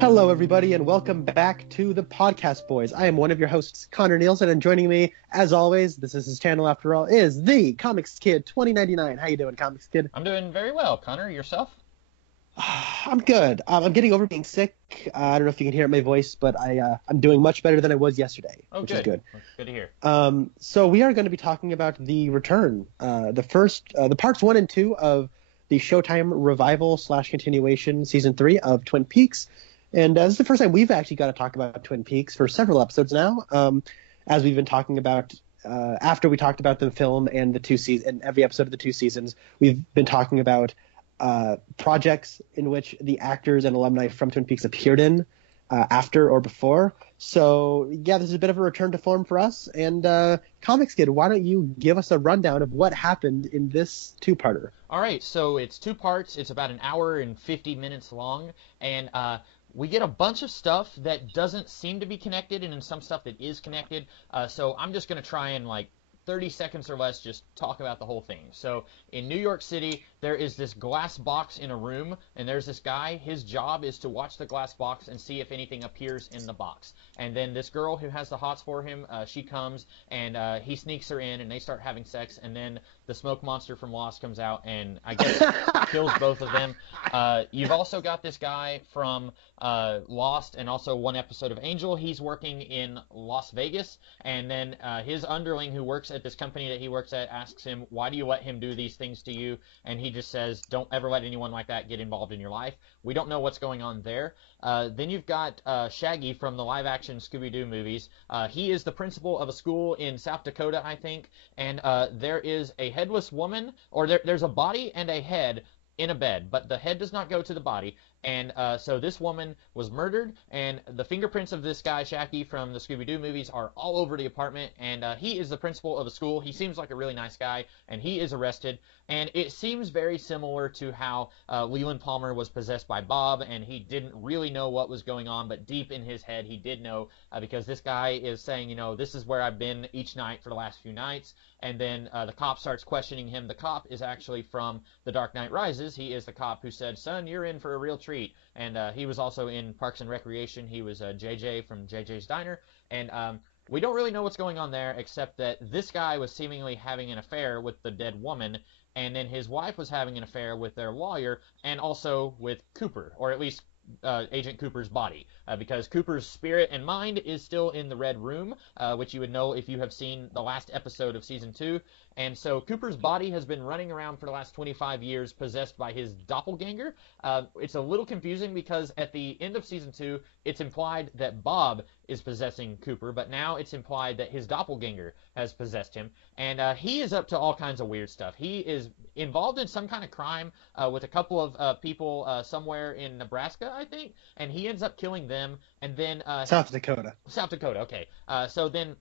Hello, everybody, and welcome back to the Podcast Boys. I am one of your hosts, Connor Nielsen, and joining me, as always, this is his channel after all, is the Comics Kid 2099. How you doing, Comics Kid? I'm doing very well, Connor. Yourself? I'm good. I'm getting over being sick. I don't know if you can hear it in my voice, but I'm doing much better than I was yesterday, which is good. Good to hear. So we are going to be talking about the return, the parts 1 and 2 of the Showtime revival / continuation season 3 of Twin Peaks. And this is the first time we've actually got to talk about Twin Peaks for several episodes now, as we've been talking about after we talked about the film and the 2 seasons, and every episode of the 2 seasons, we've been talking about projects in which the actors and alumni from Twin Peaks appeared in after or before. So, yeah, this is a bit of a return to form for us. And Comics Kid, why don't you give us a rundown of what happened in this two-parter? All right, so it's 2 parts. It's about an hour and 50 minutes long, and we get a bunch of stuff that doesn't seem to be connected, and in some stuff that is connected. So I'm just going to try and, 30 seconds or less, just talk about the whole thing. So in New York City, there is this glass box in a room, and there's this guy. His job is to watch the glass box and see if anything appears in the box. And then this girl who has the hots for him, she comes, and he sneaks her in, and they start having sex, and then the smoke monster from Lost comes out and I guess kills both of them. You've also got this guy from Lost and also one episode of Angel. He's working in Las Vegas, and then his underling who works at this company that he works at asks him, why do you let him do these things to you? And he just says, don't ever let anyone like that get involved in your life. We don't know what's going on there. Then you've got Shaggy from the live-action Scooby-Doo movies. He is the principal of a school in South Dakota, I think, and there is a headless woman, or there's a body and a head in a bed, but the head does not go to the body. And so this woman was murdered, and the fingerprints of this guy, Shaggy, from the Scooby-Doo movies are all over the apartment, and he is the principal of a school. He seems like a really nice guy, and he is arrested. And it seems very similar to how Leland Palmer was possessed by Bob, and he didn't really know what was going on, but deep in his head he did know, because this guy is saying, this is where I've been each night for the last few nights. And then the cop starts questioning him. The cop is actually from The Dark Knight Rises. He is the cop who said, son, you're in for a real treat. And he was also in Parks and Recreation. He was JJ from JJ's Diner. And we don't really know what's going on there, except that this guy was seemingly having an affair with the dead woman, and then his wife was having an affair with their lawyer, and also with Cooper, or at least Agent Cooper's body, because Cooper's spirit and mind is still in the Red Room, which you would know if you have seen the last episode of Season 2. And so Cooper's body has been running around for the last 25 years possessed by his doppelganger. It's a little confusing because at the end of Season 2, it's implied that Bob is possessing Cooper, but now it's implied that his doppelganger has possessed him. And he is up to all kinds of weird stuff. He is involved in some kind of crime with a couple of people somewhere in Nebraska, I think, and he ends up killing them. And then South Dakota. South Dakota, okay. So then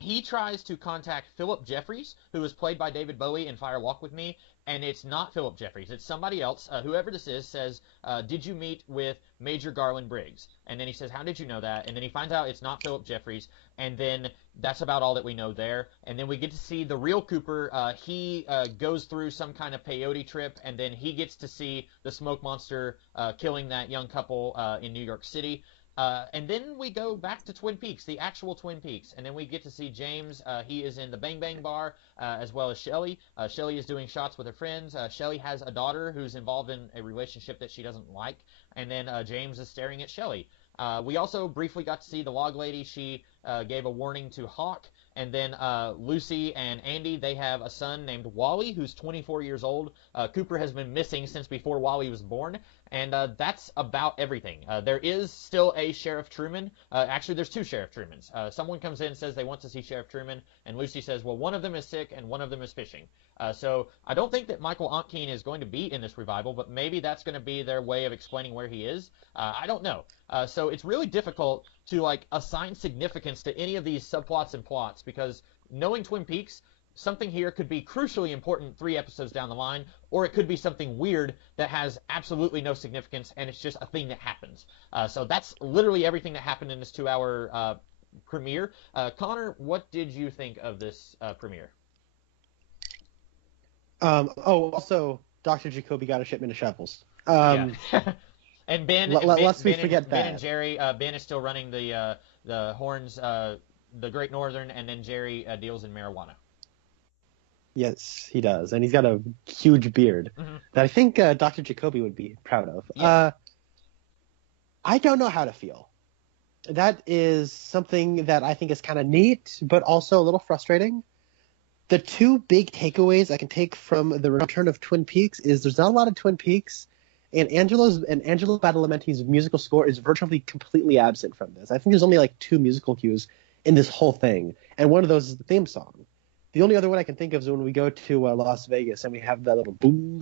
he tries to contact Philip Jeffries, who was played by David Bowie in Fire Walk With Me, and it's not Philip Jeffries. It's somebody else. Whoever this is says, did you meet with Major Garland Briggs? And then he says, how did you know that? And then he finds out it's not Philip Jeffries, and then that's about all that we know there. And then we get to see the real Cooper. He goes through some kind of peyote trip, and then he gets to see the smoke monster killing that young couple in New York City. And then we go back to Twin Peaks, the actual Twin Peaks, and then we get to see James. He is in the Bang Bang Bar, as well as Shelley. Shelley is doing shots with her friends. Shelley has a daughter who's involved in a relationship that she doesn't like, and then James is staring at Shelley. We also briefly got to see the log lady. She gave a warning to Hawk. And then Lucy and Andy, they have a son named Wally, who's 24 years old. Cooper has been missing since before Wally was born. And that's about everything. There is still a Sheriff Truman. Actually, there's 2 Sheriff Trumans. Someone comes in and says they want to see Sheriff Truman. And Lucy says, well, one of them is sick and one of them is fishing. So I don't think that Michael Ontkean is going to be in this revival, but maybe that's going to be their way of explaining where he is. I don't know. So it's really difficult to assign significance to any of these subplots and plots, because knowing Twin Peaks, something here could be crucially important 3 episodes down the line, or it could be something weird that has absolutely no significance and it's just a thing that happens. So that's literally everything that happened in this 2-hour premiere. Connor, what did you think of this premiere? Also, Dr. Jacoby got a shipment of shovels. Yeah. And Ben, Lest we Ben, forget Ben that. and Jerry, Ben is still running the horns, the Great Northern, and then Jerry deals in marijuana. Yes, he does, and he's got a huge beard that I think Dr. Jacoby would be proud of. Yeah. I don't know how to feel. That is something that I think is kind of neat, but also a little frustrating. The two big takeaways I can take from the return of Twin Peaks is there's not a lot of Twin Peaks, and Angelo Badalamenti's musical score is virtually completely absent from this. I think there's only like 2 musical cues in this whole thing, and one of those is the theme song. The only other one I can think of is when we go to Las Vegas and we have that little boom,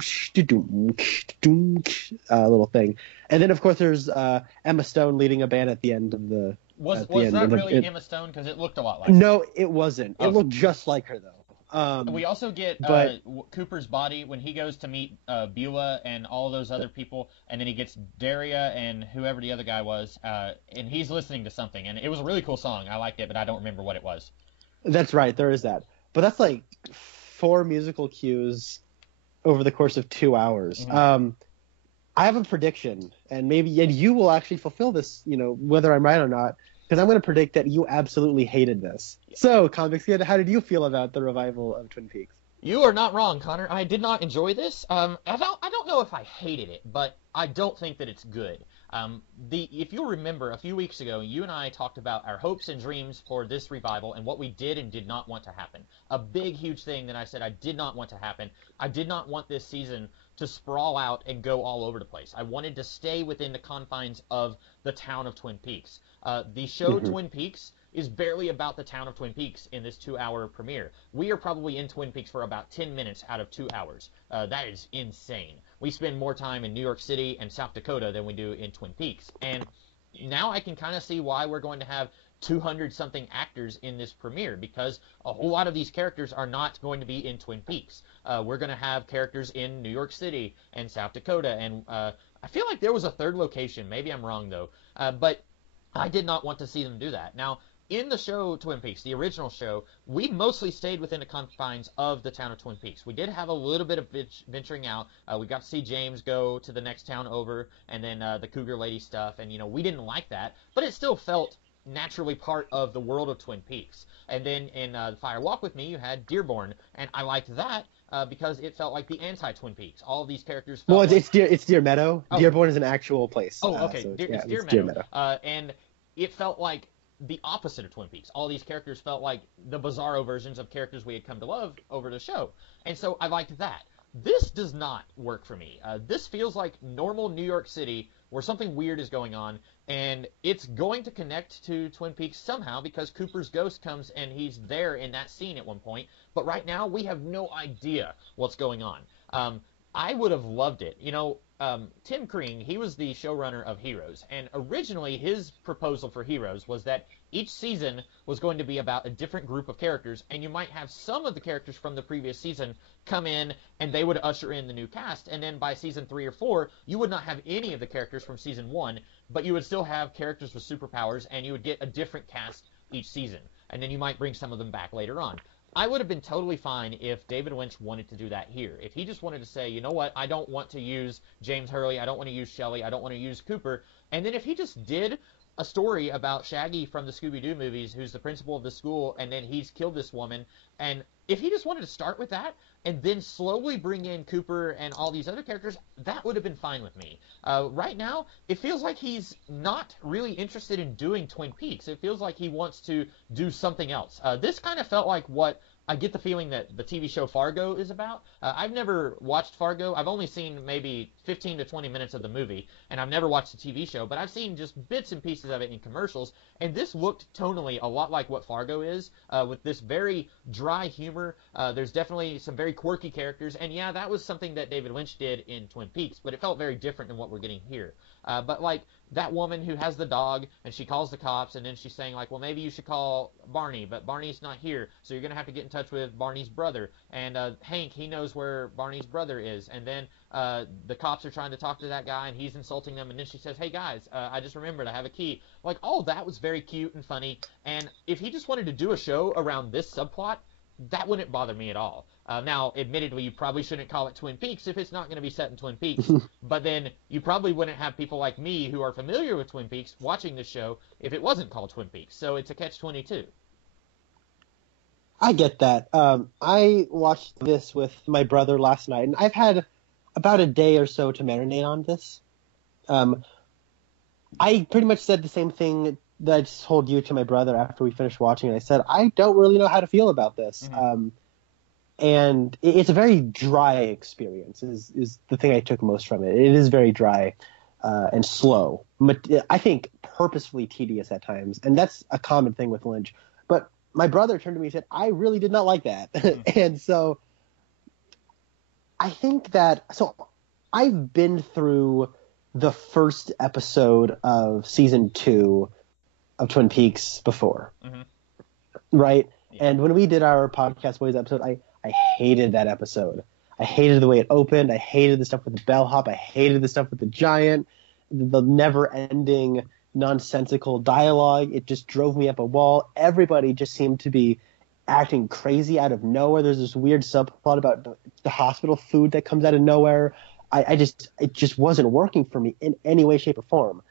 little thing. And then, of course, there's Emma Stone leading a band at the end of the. Was that really Emma Stone? Because it looked a lot like her. No, it wasn't. It looked just like her, though. We also get Cooper's body when he goes to meet Beulah and all those other people, and then he gets Daria and whoever the other guy was, and he's listening to something. And it was a really cool song. I liked it, but I don't remember what it was. That's right. There is that. But that's like 4 musical cues over the course of 2 hours. I have a prediction, and you will actually fulfill this, whether I'm right or not, because I'm going to predict that you absolutely hated this. So, Convicts Kid, how did you feel about the revival of Twin Peaks? You are not wrong, Connor. I did not enjoy this. I don't know if I hated it, but I don't think that it's good. If you'll remember, a few weeks ago, you and I talked about our hopes and dreams for this revival and what we did and did not want to happen. A big, huge thing that I said I did not want to happen. I did not want this season to sprawl out and go all over the place. I wanted to stay within the confines of the town of Twin Peaks. The show Twin Peaks is barely about the town of Twin Peaks in this 2-hour premiere. We are probably in Twin Peaks for about 10 minutes out of 2 hours. That is insane. We spend more time in New York City and South Dakota than we do in Twin Peaks. And now I can kind of see why we're going to have 200-something actors in this premiere, because a whole lot of these characters are not going to be in Twin Peaks. We're going to have characters in New York City and South Dakota, and I feel like there was a third location. Maybe I'm wrong, though. But I did not want to see them do that. Now, in the show Twin Peaks, the original show, we mostly stayed within the confines of the town of Twin Peaks. We did have a little bit of venturing out. We got to see James go to the next town over, and then the Cougar Lady stuff, and we didn't like that, but it still felt naturally part of the world of Twin Peaks. And then in Fire Walk With Me, you had Dearborn, and I liked that because it felt like the anti-Twin Peaks. All of these characters felt it's Deer Meadow. Oh. Dearborn is an actual place. Oh, okay. It's Deer Meadow. And it felt like the opposite of Twin Peaks. All these characters felt like the bizarro versions of characters we had come to love over the show. And so I liked that. This does not work for me. This feels like normal New York City where something weird is going on, and it's going to connect to Twin Peaks somehow because Cooper's ghost comes and he's there in that scene at one point. But right now, we have no idea what's going on. I would have loved it. Tim Kring, he was the showrunner of Heroes, and originally his proposal for Heroes was that each season was going to be about a different group of characters, and you might have some of the characters from the previous season come in, and they would usher in the new cast, and then by season 3 or 4, you would not have any of the characters from season 1, but you would still have characters with superpowers, and you would get a different cast each season, and then you might bring some of them back later on. I would have been totally fine if David Lynch wanted to do that here. If he just wanted to say, you know what, I don't want to use James Hurley, I don't want to use Shelley, I don't want to use Cooper, and then if he just did a story about Shaggy from the Scooby-Doo movies, who's the principal of the school, and then he's killed this woman, and if he just wanted to start with that, and then slowly bring in Cooper and all these other characters, that would have been fine with me. Right now, it feels like he's not really interested in doing Twin Peaks. It feels like he wants to do something else. This kind of felt like what I get the feeling that the TV show Fargo is about. I've never watched Fargo. I've only seen maybe 15 to 20 minutes of the movie, and I've never watched the TV show, but I've seen just bits and pieces of it in commercials, and this looked tonally a lot like what Fargo is, with this very dry humor. There's definitely some very quirky characters, and yeah, that was something that David Lynch did in Twin Peaks, but it felt very different than what we're getting here. But like that woman who has the dog, and she calls the cops, and then she's saying like, well, maybe you should call Barney, but Barney's not here, so you're going to have to get in touch with Barney's brother. And Hank, he knows where Barney's brother is. And then the cops are trying to talk to that guy, and he's insulting them. And then she says, hey, guys, I just remembered I have a key. Like, all that was very cute and funny. And if he just wanted to do a show around this subplot, that wouldn't bother me at all. Now, admittedly, you probably shouldn't call it Twin Peaks if it's not going to be set in Twin Peaks, but then you probably wouldn't have people like me who are familiar with Twin Peaks watching the show if it wasn't called Twin Peaks. So it's a catch-22. I get that. I watched this with my brother last night, and I've had about a day or so to marinate on this. I pretty much said the same thing that I just told you to my brother after we finished watching it. I said, I don't really know how to feel about this. Mm-hmm. And it's a very dry experience is the thing I took most from it. It is very dry and slow. I think purposefully tedious at times, and that's a common thing with Lynch. But my brother turned to me and said, I really did not like that. Mm-hmm. And so I think that – so I've been through the first episode of season 2 of Twin Peaks before, mm-hmm. right? Yeah. And when we did our Podcast Boys episode, I hated that episode. I hated the way it opened. I hated the stuff with the bellhop. I hated the stuff with the giant, the never-ending nonsensical dialogue. It just drove me up a wall. Everybody just seemed to be acting crazy out of nowhere. There's this weird subplot about the hospital food that comes out of nowhere. It just wasn't working for me in any way, shape, or form.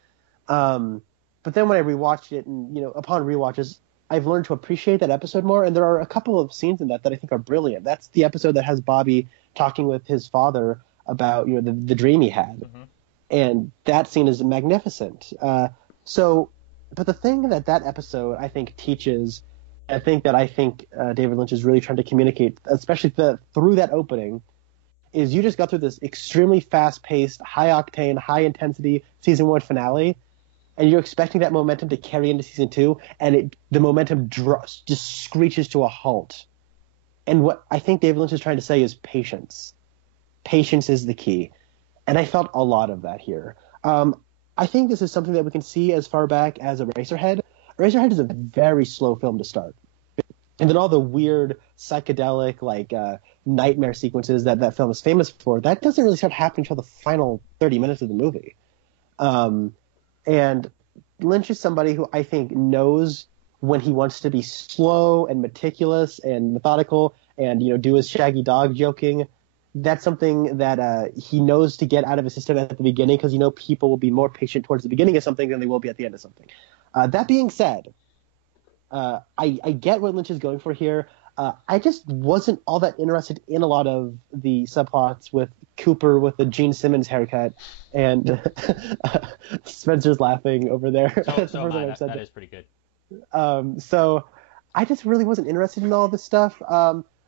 But then when I rewatched it, and upon rewatches, I've learned to appreciate that episode more. And there are a couple of scenes in that I think are brilliant. That's the episode that has Bobby talking with his father about the dream he had, mm-hmm. and that scene is magnificent. But the thing that episode I think teaches, I think David Lynch is really trying to communicate, especially through that opening, is you just got through this extremely fast-paced, high-octane, high-intensity season 1 finale, and you're expecting that momentum to carry into season 2, and the momentum just screeches to a halt. And what I think David Lynch is trying to say is patience. Patience is the key. And I felt a lot of that here. I think this is something that we can see as far back as Eraserhead. Eraserhead is a very slow film to start. And then all the weird psychedelic nightmare sequences that film is famous for, that doesn't really start happening until the final 30 minutes of the movie. And Lynch is somebody who I think knows when he wants to be slow and meticulous and methodical and do his Shaggy Dog joking. That's something that he knows to get out of his system at the beginning, because people will be more patient towards the beginning of something than they will be at the end of something. That being said, I get what Lynch is going for here. I just wasn't all that interested in a lot of the subplots with Cooper with the Gene Simmons haircut, and Spencer's laughing over there. That is pretty good. So I just really wasn't interested in all this stuff.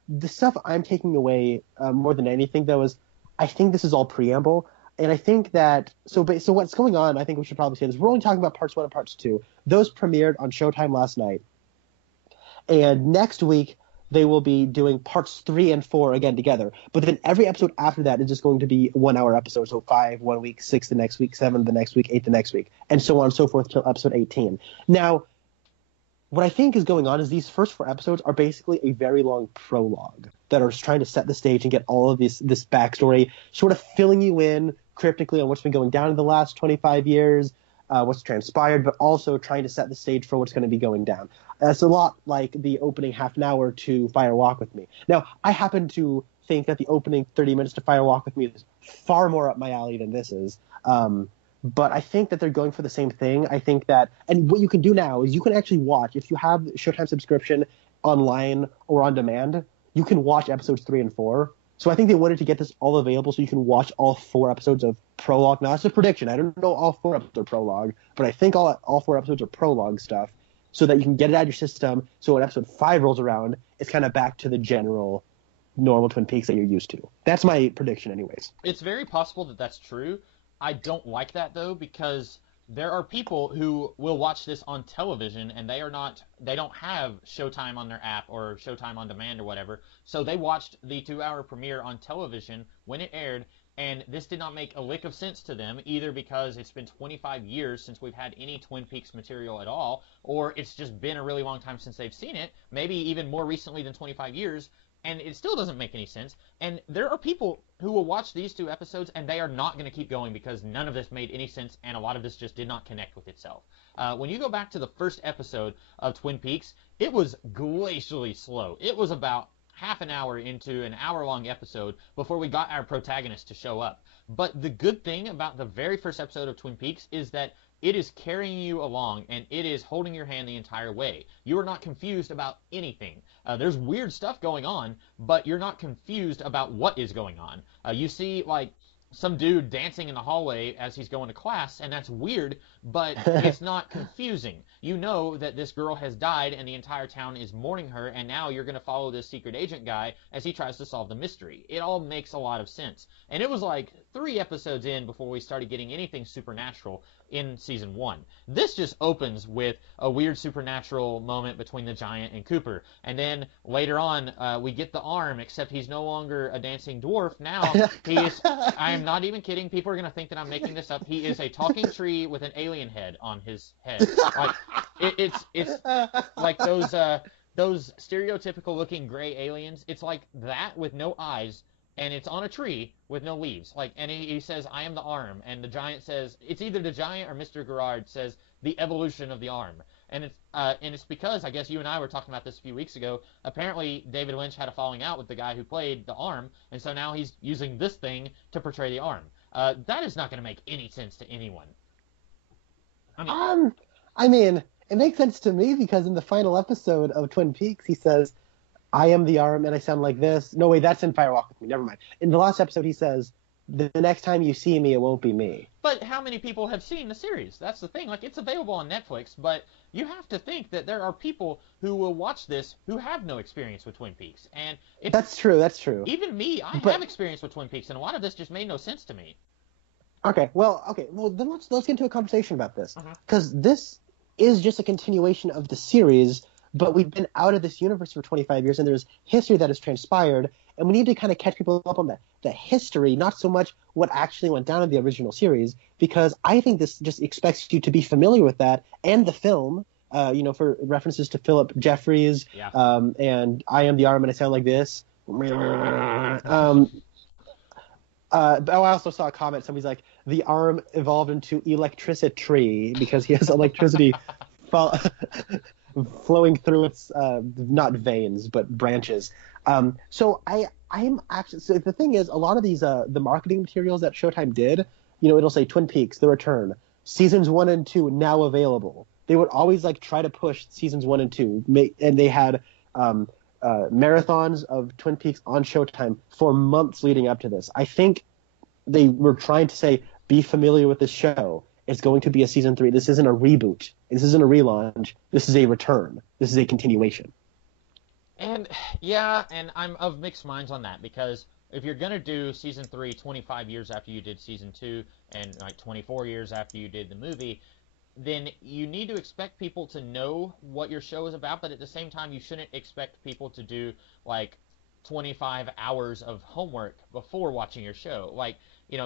The stuff I'm taking away more than anything, though, is I think this is all preamble. And I think that so what's going on, I think we should probably say this. We're only talking about parts 1 and parts 2. Those premiered on Showtime last night. And next week, they will be doing parts 3 and 4 again together. But then every episode after that is just going to be 1-hour episodes. So 5 one week, 6 the next week, 7 the next week, 8 the next week, and so on and so forth till episode 18. Now, what I think is going on is these first 4 episodes are basically a very long prologue that are trying to set the stage and get all of this backstory, sort of filling you in cryptically on what's been going down in the last 25 years, what's transpired, but also trying to set the stage for what's going to be going down. It's a lot like the opening half an hour to Fire Walk with Me. Now, I happen to think that the opening 30 minutes to Fire Walk with Me is far more up my alley than this is. But I think that they're going for the same thing. I think that, and what you can do now is you can actually watch, if you have Showtime subscription online or on demand, you can watch episodes 3 and 4. So I think they wanted to get this all available so you can watch all 4 episodes of prologue. Now, it's a prediction. I don't know all 4 episodes are prologue, but I think all 4 episodes are prologue stuff so that you can get it out of your system. So when episode 5 rolls around, it's kind of back to the general normal Twin Peaks that you're used to. That's my prediction anyways. It's very possible that that's true. I don't like that, though, because there are people who will watch this on television, and they don't have Showtime on their app or Showtime on demand or whatever, so they watched the 2-hour premiere on television when it aired, and this did not make a lick of sense to them, either because it's been 25 years since we've had any Twin Peaks material at all, or it's just been a really long time since they've seen it, maybe even more recently than 25 years, and it still doesn't make any sense. And there are people who will watch these 2 episodes, and they are not going to keep going because none of this made any sense, and a lot of this just did not connect with itself. When you go back to the first episode of Twin Peaks, it was glacially slow. It was about half an hour into an hour-long episode before we got our protagonist to show up. But the good thing about the very first episode of Twin Peaks is that it is carrying you along, and it is holding your hand the entire way. You are not confused about anything. There's weird stuff going on, but you're not confused about what is going on. You see, like, some dude dancing in the hallway as he's going to class, and that's weird, but it's not confusing. You know that this girl has died, and the entire town is mourning her, and now you're going to follow this secret agent guy as he tries to solve the mystery. It all makes a lot of sense. And it was like 3 episodes in before we started getting anything supernatural in season 1. This just opens with a weird supernatural moment between the giant and Cooper. And then later on, we get the arm, except he's no longer a dancing dwarf. Now he's, I am not even kidding, people are going to think that I'm making this up. He is a talking tree with an alien head on his head. Like, it's like those stereotypical looking gray aliens. It's like that with no eyes, and it's on a tree with no leaves. Like, and he says, "I am the arm," and the giant says, it's either the giant or Mr. Gerard says, "The evolution of the arm." And it's because, I guess you and I were talking about this a few weeks ago, apparently David Lynch had a falling out with the guy who played the arm, and so now he's using this thing to portray the arm. That is not going to make any sense to anyone. I mean, it makes sense to me because in the final episode of Twin Peaks, he says, "I am the arm and I sound like this." No, wait, that's in Fire Walk with Me. Never mind. In the last episode, he says, "The next time you see me, it won't be me." But how many people have seen the series? That's the thing. Like, it's available on Netflix, but you have to think that there are people who will watch this who have no experience with Twin Peaks. And that's true. That's true. Even me, I have experience with Twin Peaks, and a lot of this just made no sense to me. Okay. Well, then let's get into a conversation about this, because this is just a continuation of the series, but we've been out of this universe for 25 years, and there's history that has transpired, and we need to kind of catch people up on the history, not so much what actually went down in the original series, because I think this just expects you to be familiar with that and the film, for references to Philip Jeffries, and "I am the arm and I sound like this." I also saw a comment. Somebody's like, "The arm evolved into electricity because he has electricity flowing through its not veins but branches." So I'm actually. So the thing is, a lot of these the marketing materials that Showtime did, it'll say Twin Peaks: The Return, seasons 1 and 2 now available. They would always like try to push seasons 1 and 2, and they had marathons of Twin Peaks on Showtime for months leading up to this. I think they were trying to say, be familiar with this show. It's going to be a season 3. This isn't a reboot. This isn't a relaunch. This is a return. This is a continuation. And yeah, and I'm of mixed minds on that, because if you're going to do season 3 25 years after you did season 2 and like 24 years after you did the movie, then you need to expect people to know what your show is about, but at the same time, you shouldn't expect people to do, like, 25 hours of homework before watching your show. Like,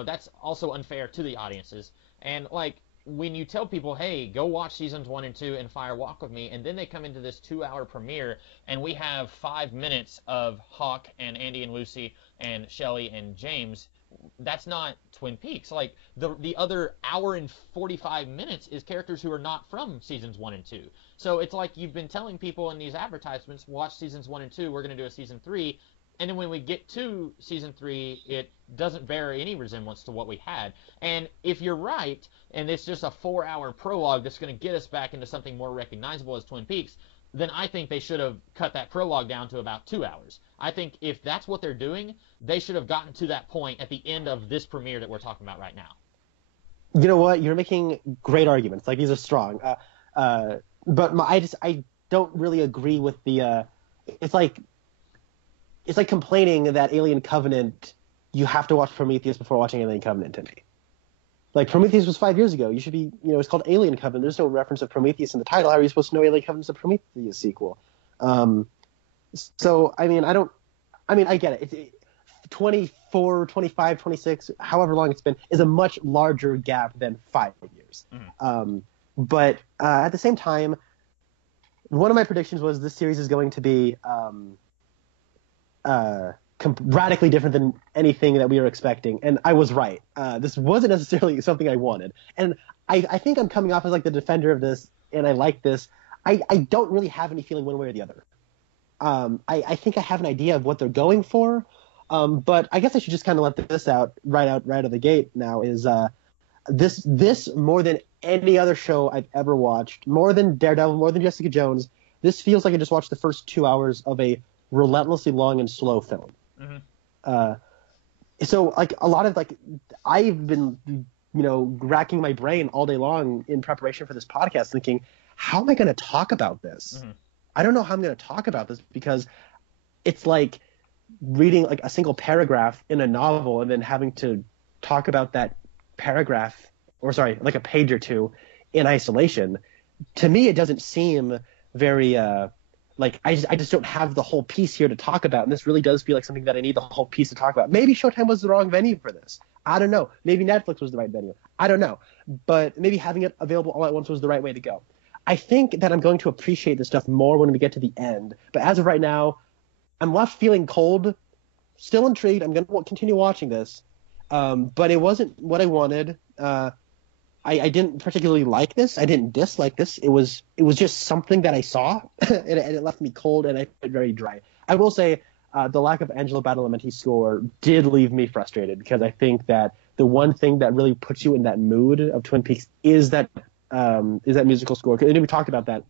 that's also unfair to the audiences. And, like, when you tell people, hey, go watch seasons 1 and 2 and Fire Walk with Me, and then they come into this 2-hour premiere, and we have 5 minutes of Hawk and Andy and Lucy and Shelley and James, that's not Twin Peaks. Like, the other hour and 45 minutes is characters who are not from seasons 1 and 2. So it's like you've been telling people in these advertisements, watch seasons 1 and 2, we're going to do a season 3, and then when we get to season 3, it doesn't bear any resemblance to what we had. And if you're right, and it's just a 4-hour prologue that's going to get us back into something more recognizable as Twin Peaks, then I think they should have cut that prologue down to about 2 hours. I think if that's what they're doing, they should have gotten to that point at the end of this premiere that we're talking about right now. You know what? You're making great arguments. Like, these are strong. But I don't really agree with the. It's like complaining that Alien Covenant, you have to watch Prometheus before watching Alien Covenant to me. Like, Prometheus was 5 years ago. You should be, it's called Alien Covenant. There's no reference of Prometheus in the title. How are you supposed to know Alien Covenant's a Prometheus sequel? So, I get it. It's 24, 25, 26, however long it's been, is a much larger gap than 5 years. But at the same time, one of my predictions was this series is going to be radically different than anything that we were expecting, and I was right. This wasn't necessarily something I wanted, and I think I'm coming off as like the defender of this, and I like this. I don't really have any feeling one way or the other. I think I have an idea of what they're going for, but I guess I should just kind of let this out right out of the gate now. Is this more than any other show I've ever watched, more than Daredevil, more than Jessica Jones, this feels like I just watched the first 2 hours of a relentlessly long and slow film. Mm-hmm. So like a lot of like I've been racking my brain all day long in preparation for this podcast, thinking, how am I going to talk about this? Mm-hmm. I don't know how I'm going to talk about this because it's like reading like a single paragraph in a novel and then having to talk about that paragraph, or sorry, like a page or two in isolation. To me, it doesn't seem very like I just don't have the whole piece here to talk about, and this really does feel like something that I need the whole piece to talk about. Maybe Showtime was the wrong venue for this. I don't know. Maybe Netflix was the right venue. I don't know. But maybe having it available all at once was the right way to go. I think that I'm going to appreciate this stuff more when we get to the end. But as of right now, I'm left feeling cold, still intrigued. I'm going to continue watching this. But it wasn't what I wanted. I didn't particularly like this. I didn't dislike this. It was just something that I saw, and it left me cold, and I felt very dry. I will say the lack of Angelo Badalamenti's score did leave me frustrated, because I think that the one thing that really puts you in that mood of Twin Peaks is that musical score. And we talked about that,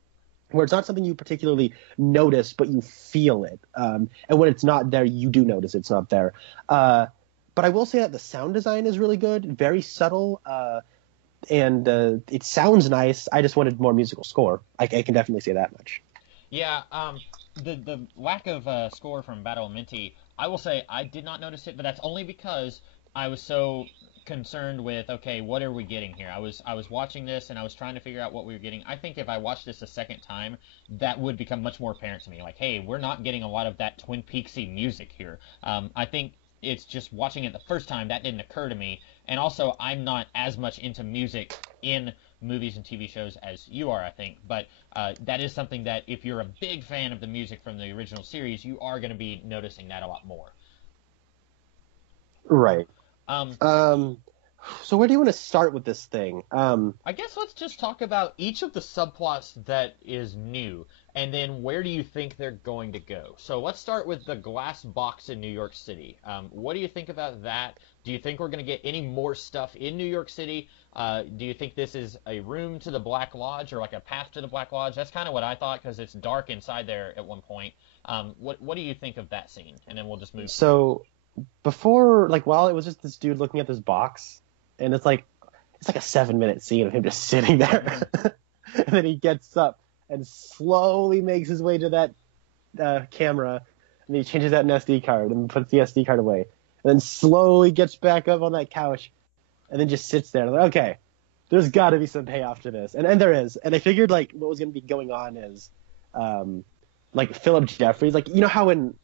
where it's not something you particularly notice, but you feel it. And when it's not there, you do notice it's not there. But I will say that the sound design is really good, very subtle, and it sounds nice. I just wanted more musical score. I can definitely say that much. Yeah, the lack of score from Badalamenti, I will say I did not notice it, but that's only because I was so concerned with, okay, what are we getting here? I was watching this and I was trying to figure out what we were getting. I think if I watched this a second time, that would become much more apparent to me. Like, hey, we're not getting a lot of that Twin Peaksy music here. I think it's just watching it the first time that didn't occur to me, and also I'm not as much into music in movies and TV shows as you are, I think, but that is something that if you're a big fan of the music from the original series, you are going to be noticing that a lot more. Right. So where do you want to start with this thing? I guess let's just talk about each of the subplots that is new, and then where do you think they're going to go? So let's start with the glass box in New York City. What do you think about that? Do you think we're going to get any more stuff in New York City? Do you think this is a room to the Black Lodge, or like a path to the Black Lodge? That's kind of what I thought, because it's dark inside there at one point. What do you think of that scene? And then we'll just move. So before, like, while it was just this dude looking at this box, and it's like a 7-minute scene of him just sitting there, and then he gets up and slowly makes his way to that camera, and he changes out an SD card and puts the SD card away, and then slowly gets back up on that couch, and then just sits there. Like, okay, there's got to be some payoff to this, and there is. And I figured like what was going to be going on is, like Philip Jeffries, like, you know how in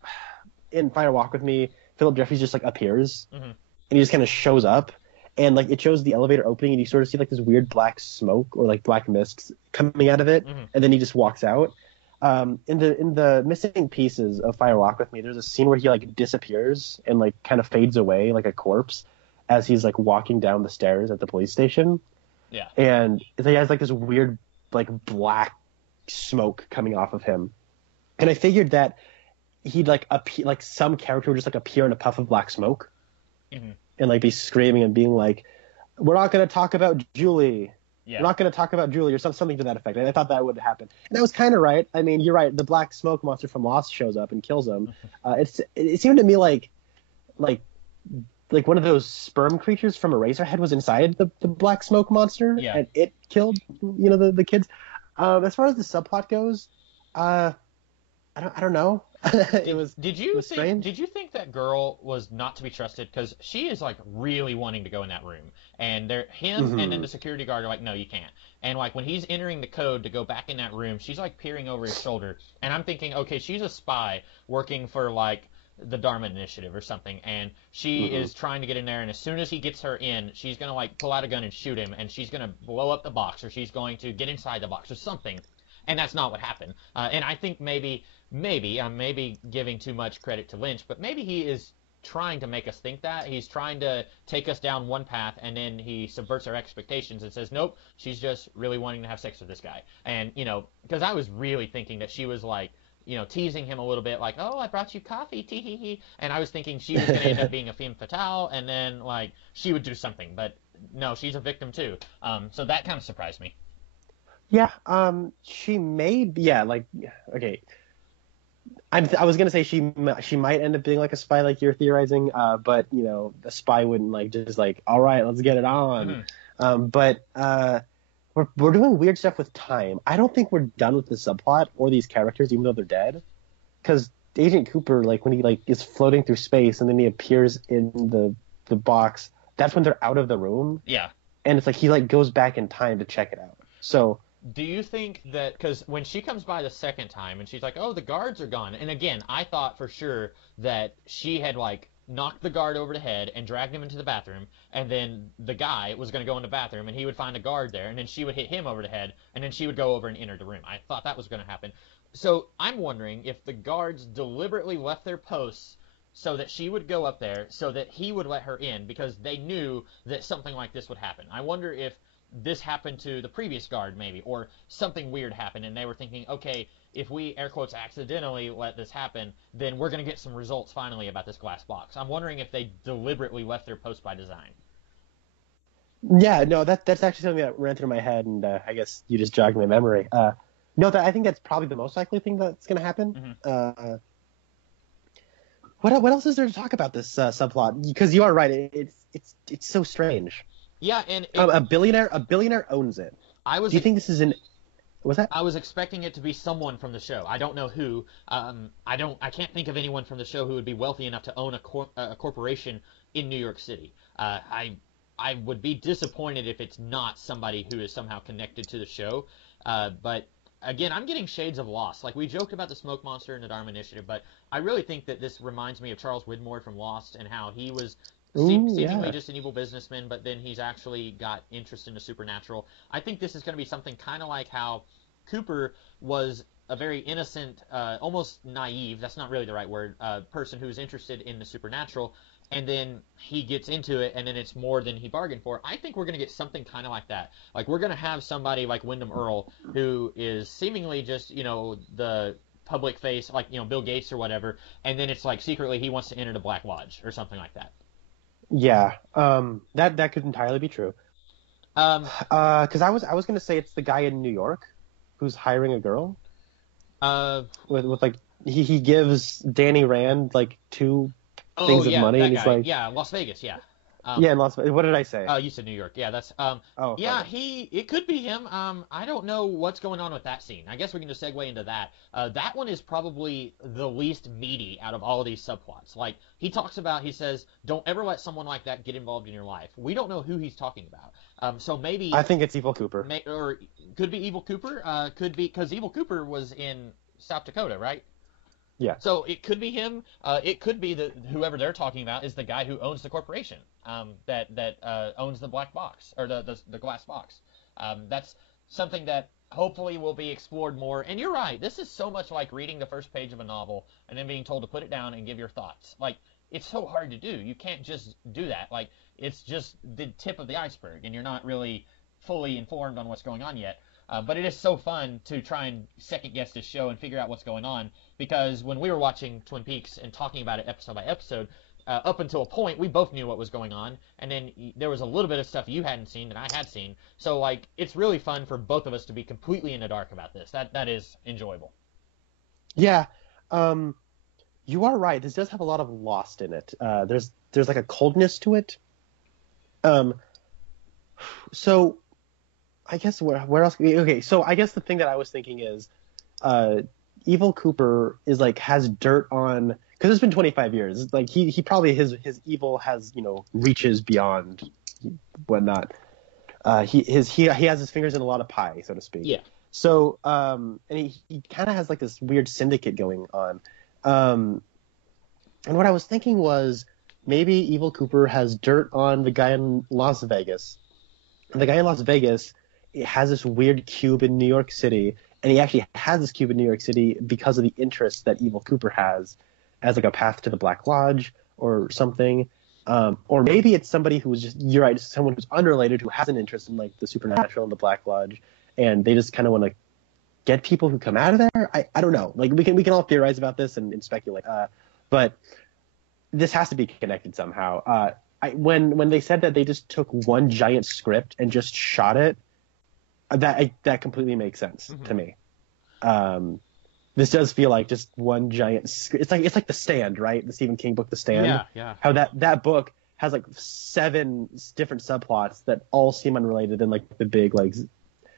Fire Walk with Me, Philip Jeffries just like appears, and he just kind of shows up. And like it shows the elevator opening, and you sort of see like this weird black smoke or like black mist coming out of it, and then he just walks out. In the missing pieces of Fire Walk with Me, there's a scene where he like disappears and like kind of fades away like a corpse as he's like walking down the stairs at the police station. Yeah. And he has like this weird like black smoke coming off of him, and I figured that he'd like like some character would just like appear in a puff of black smoke. And like be screaming and being like, "We're not going to talk about Julie. Yeah. We're not going to talk about Julie," or something to that effect. I thought that would happen, and I was kind of right. I mean, you're right. The black smoke monster from Lost shows up and kills him. It seemed to me like one of those sperm creatures from Eraserhead was inside the black smoke monster, and it killed the kids. As far as the subplot goes, I don't know. Did you think that girl was not to be trusted? Because she is like really wanting to go in that room, and and then the security guard are like, no, you can't. And like when he's entering the code to go back in that room, she's like peering over his shoulder, and I'm thinking, okay, she's a spy working for like the Dharma Initiative or something, and she is trying to get in there, and as soon as he gets her in, she's gonna like pull out a gun and shoot him, and she's gonna blow up the box, or she's going to get inside the box or something. and that's not what happened. And I think maybe I'm maybe giving too much credit to Lynch, but maybe he is trying to make us think that. He's trying to take us down one path, and then he subverts our expectations and says, nope, she's just really wanting to have sex with this guy. And, because I was really thinking that she was like, teasing him a little bit, like, oh, I brought you coffee, tee hee hee. And I was thinking she was going to end up being a femme fatale, and then, like, she would do something. But no, she's a victim too. So that kind of surprised me. Yeah, she may be, yeah, like, okay. I was gonna say she might end up being like a spy, like you're theorizing, but a spy wouldn't like just like, all right, let's get it on. But we're doing weird stuff with time. I don't think we're done with the subplot or these characters, even though they're dead, because Agent Cooper, like when he like is floating through space and then he appears in the box, that's when they're out of the room. Yeah, and it's like he like goes back in time to check it out. So. Do you think that, because when she comes by the second time and she's like, oh, the guards are gone, and again, I thought for sure that she had like knocked the guard over the head and dragged him into the bathroom, and then the guy was going to go in the bathroom and he would find a guard there, and then she would hit him over the head, and then she would go over and enter the room. I thought that was going to happen. So I'm wondering if the guards deliberately left their posts so that she would go up there, so that he would let her in, because they knew that something like this would happen. I wonder if this happened to the previous guard maybe, or something weird happened and they were thinking, okay, if we air quotes accidentally let this happen, then we're going to get some results finally about this glass box. I'm wondering if they deliberately left their post by design. Yeah, no, that's actually something that ran through my head, and I guess you just jogged my memory. No, I think that's probably the most likely thing that's going to happen. What else is there to talk about this subplot? Because you are right, it's so strange. Yeah, and a billionaire owns it. Do you think this is was that? I was expecting it to be someone from the show. I don't know who. I can't think of anyone from the show who would be wealthy enough to own a corporation in New York City. I would be disappointed if it's not somebody who is somehow connected to the show. But again, I'm getting shades of Lost. Like, we joked about the smoke monster and the Dharma Initiative, but I really think that this reminds me of Charles Widmore from Lost, and how he was seemingly just an evil businessman, but then he's actually got interest in the supernatural. I think this is going to be something kind of like how Cooper was a very innocent, almost naive, that's not really the right word, person who's interested in the supernatural, and then he gets into it, and then it's more than he bargained for. I think we're going to get something kind of like that. Like, we're going to have somebody like Wyndham Earle, who is seemingly just, the public face, like, Bill Gates or whatever, and then it's like secretly he wants to enter the Black Lodge or something like that. Yeah, that could entirely be true. Because I was going to say it's the guy in New York who's hiring a girl. With like he gives Danny Rand like two things of money, and he's like, yeah, Las Vegas, yeah. In Las Vegas. What did I say? You said New York. Yeah, that's it could be him. I don't know what's going on with that scene. I guess we can just segue into that. That one is probably the least meaty out of all of these subplots. Like, he says, don't ever let someone like that get involved in your life. We don't know who he's talking about. So maybe I think it's Evil Cooper. Or could be Evil Cooper. Could be, because Evil Cooper was in South Dakota, right? Yeah. So it could be him. It could be that whoever they're talking about is the guy who owns the corporation that owns the black box, or the glass box. That's something that hopefully will be explored more. And you're right. This is so much like reading the first page of a novel and then being told to put it down and give your thoughts. Like, it's so hard to do. You can't just do that. Like, it's just the tip of the iceberg, and you're not really fully informed on what's going on yet. But it is so fun to try and second-guess this show and figure out what's going on, because when we were watching Twin Peaks and talking about it episode by episode, up until a point, we both knew what was going on, and then there was a little bit of stuff you hadn't seen that I had seen. So, like, it's really fun for both of us to be completely in the dark about this. That is enjoyable. Yeah, you are right. This does have a lot of Lost in it. There's like a coldness to it. So I guess where else? Okay, so I guess the thing that I was thinking is, Evil Cooper is like has dirt on, because it's been 25 years. It's like he probably his evil has reaches beyond whatnot. He has his fingers in a lot of pie, so to speak. Yeah. So and he kind of has like this weird syndicate going on. And what I was thinking was maybe Evil Cooper has dirt on the guy in Las Vegas. And the guy in Las Vegas has this weird cube in New York City, and he actually has this cube in New York City because of the interest that Evil Cooper has as like a path to the Black Lodge or something. Or maybe it's somebody who was just, you're right, someone who's unrelated who has an interest in like the supernatural and the Black Lodge, and they just kind of want to get people who come out of there. I don't know. Like we can all theorize about this and speculate. But this has to be connected somehow. When they said that they just took one giant script and just shot it, that completely makes sense to me. This does feel like just one giant. It's like The Stand, right? The Stephen King book, The Stand. Yeah. How that book has like 7 different subplots that all seem unrelated, and like the big like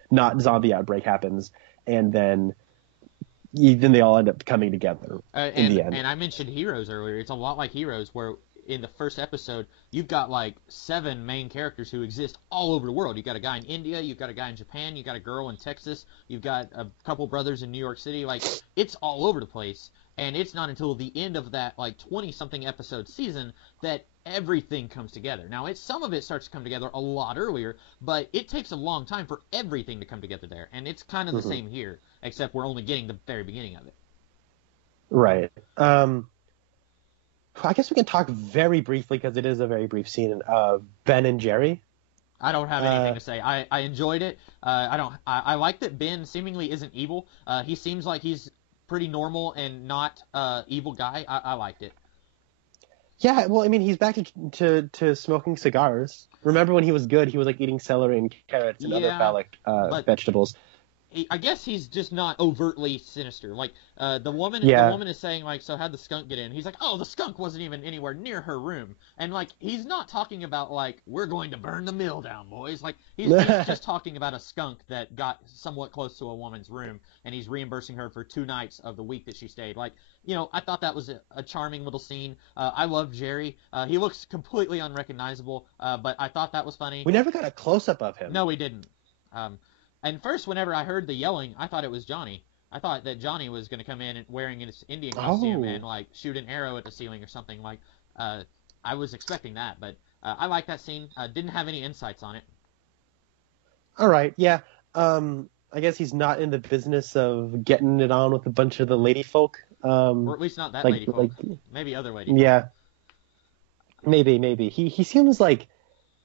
not zombie outbreak happens, and then they all end up coming together in the end. And I mentioned Heroes earlier. It's a lot like Heroes, where in the first episode, you've got like 7 main characters who exist all over the world. You've got a guy in India, you've got a guy in Japan, you've got a girl in Texas, you've got a couple brothers in New York City. Like, it's all over the place. And it's not until the end of that like 20-something episode season that everything comes together. Now, some of it starts to come together a lot earlier, but it takes a long time for everything to come together there. And it's kind of the same here, except we're only getting the very beginning of it. Right. I guess we can talk very briefly, because it is a very brief scene, Ben and Jerry. I don't have anything to say. I enjoyed it. I like that Ben seemingly isn't evil. He seems like he's pretty normal and not evil guy. I liked it. Yeah, well, I mean, he's back to smoking cigars. Remember when he was good? He was like eating celery and carrots and other phallic vegetables. I guess he's just not overtly sinister. Like the woman is saying like, so how'd the skunk get in? He's like, oh, the skunk wasn't even anywhere near her room. And like, he's not talking about like, we're going to burn the mill down, boys. Like he's just talking about a skunk that got somewhat close to a woman's room, and he's reimbursing her for 2 nights of the week that she stayed. Like, you know, I thought that was a charming little scene. I love Jerry. He looks completely unrecognizable, but I thought that was funny. We never got a close up of him. No, we didn't. And first, whenever I heard the yelling, I thought it was Johnny. I thought that Johnny was going to come in wearing his Indian costume and like shoot an arrow at the ceiling or something. Like, I was expecting that, but I like that scene. Didn't have any insights on it. All right, yeah. I guess he's not in the business of getting it on with a bunch of the lady folk. Or at least not that lady folk. Maybe other lady folk. Yeah. Maybe. He seems like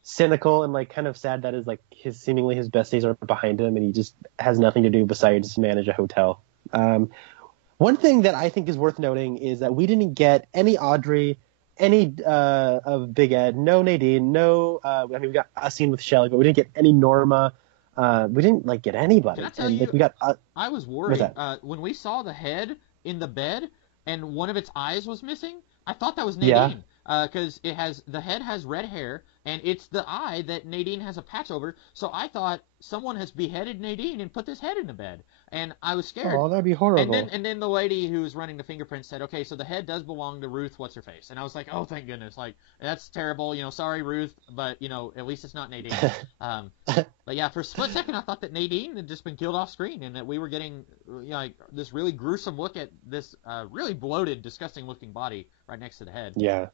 cynical and like kind of sad that his besties are behind him, and he just has nothing to do besides manage a hotel. One thing that I think is worth noting is that we didn't get any Audrey, any of Big Ed, no Nadine, no. We got a scene with Shelley, but we didn't get any Norma. We didn't get anybody. Can I tell you? We got. I was worried when we saw the head in the bed and one of its eyes was missing. I thought that was Nadine. Because the head has red hair, and it's the eye that Nadine has a patch over. So I thought someone has beheaded Nadine and put this head in the bed, and I was scared. Oh, that'd be horrible. And then the lady who was running the fingerprints said, "Okay, so the head does belong to Ruth. What's her face?" And I was like, "Oh, thank goodness! Like that's terrible. You know, sorry, Ruth, but you know, at least it's not Nadine." But yeah, for a split second, I thought that Nadine had just been killed off screen, and that we were getting like this really gruesome look at this really bloated, disgusting-looking body right next to the head. Yeah.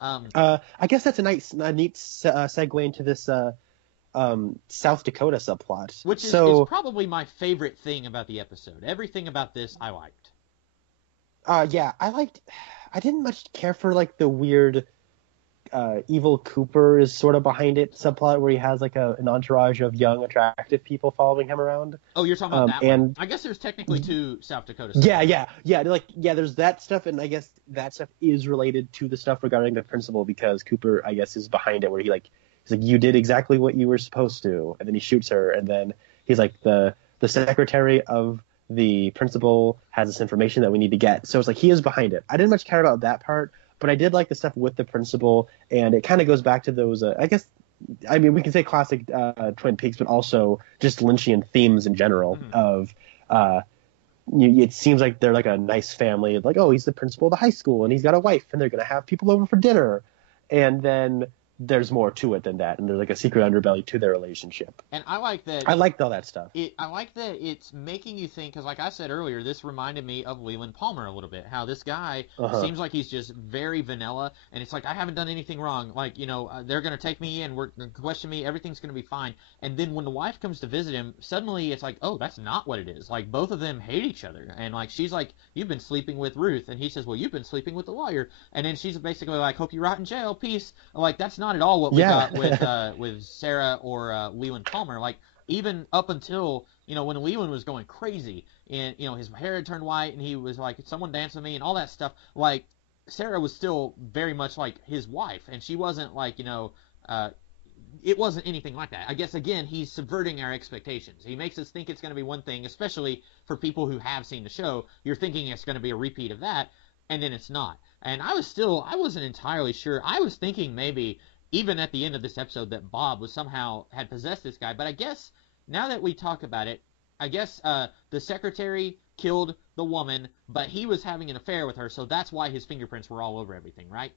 I guess that's a neat segue into this South Dakota subplot. Which is probably my favorite thing about the episode. Everything about this I liked. Yeah, I didn't much care for like the weird Evil Cooper is sort of behind it subplot where he has like an entourage of young, attractive people following him around. Oh, you're talking about that one. I guess there's technically 2 South Dakota subplots. Yeah. There's that stuff, and I guess that stuff is related to the stuff regarding the principal, because Cooper, I guess, is behind it, where he's like, you did exactly what you were supposed to, and then he shoots her, and then he's like, the secretary of the principal has this information that we need to get. So it's like he is behind it. I didn't much care about that part. But I did like the stuff with the principal, and it kind of goes back to those, we can say classic Twin Peaks, but also just Lynchian themes in general of it seems like they're like a nice family. Like, oh, he's the principal of the high school, and he's got a wife, and they're going to have people over for dinner. And then there's more to it than that, and there's like a secret underbelly to their relationship. And I like that. I liked all that stuff. I like that it's making you think, because like I said earlier, this reminded me of Leland Palmer a little bit. How this guy seems like he's just very vanilla, and it's like, I haven't done anything wrong. Like, they're going to take me in, we're going to question me, everything's going to be fine. And then when the wife comes to visit him, suddenly it's like, oh, that's not what it is. Like, both of them hate each other. And like, she's like, you've been sleeping with Ruth. And he says, well, you've been sleeping with the lawyer. And then she's basically like, hope you rot in jail, peace. Like, that's not at all what we got with Sarah or Leland Palmer. Like, even up until, when Leland was going crazy and, his hair had turned white and he was like, someone dance with me and all that stuff, like, Sarah was still very much like his wife, and she wasn't like, it wasn't anything like that. I guess, again, he's subverting our expectations. He makes us think it's going to be one thing, especially for people who have seen the show. You're thinking it's going to be a repeat of that, and then it's not. And I wasn't entirely sure. I was thinking maybe, even at the end of this episode, that Bob was somehow had possessed this guy. But I guess, now that we talk about it, I guess the secretary killed the woman, but he was having an affair with her, so that's why his fingerprints were all over everything, right?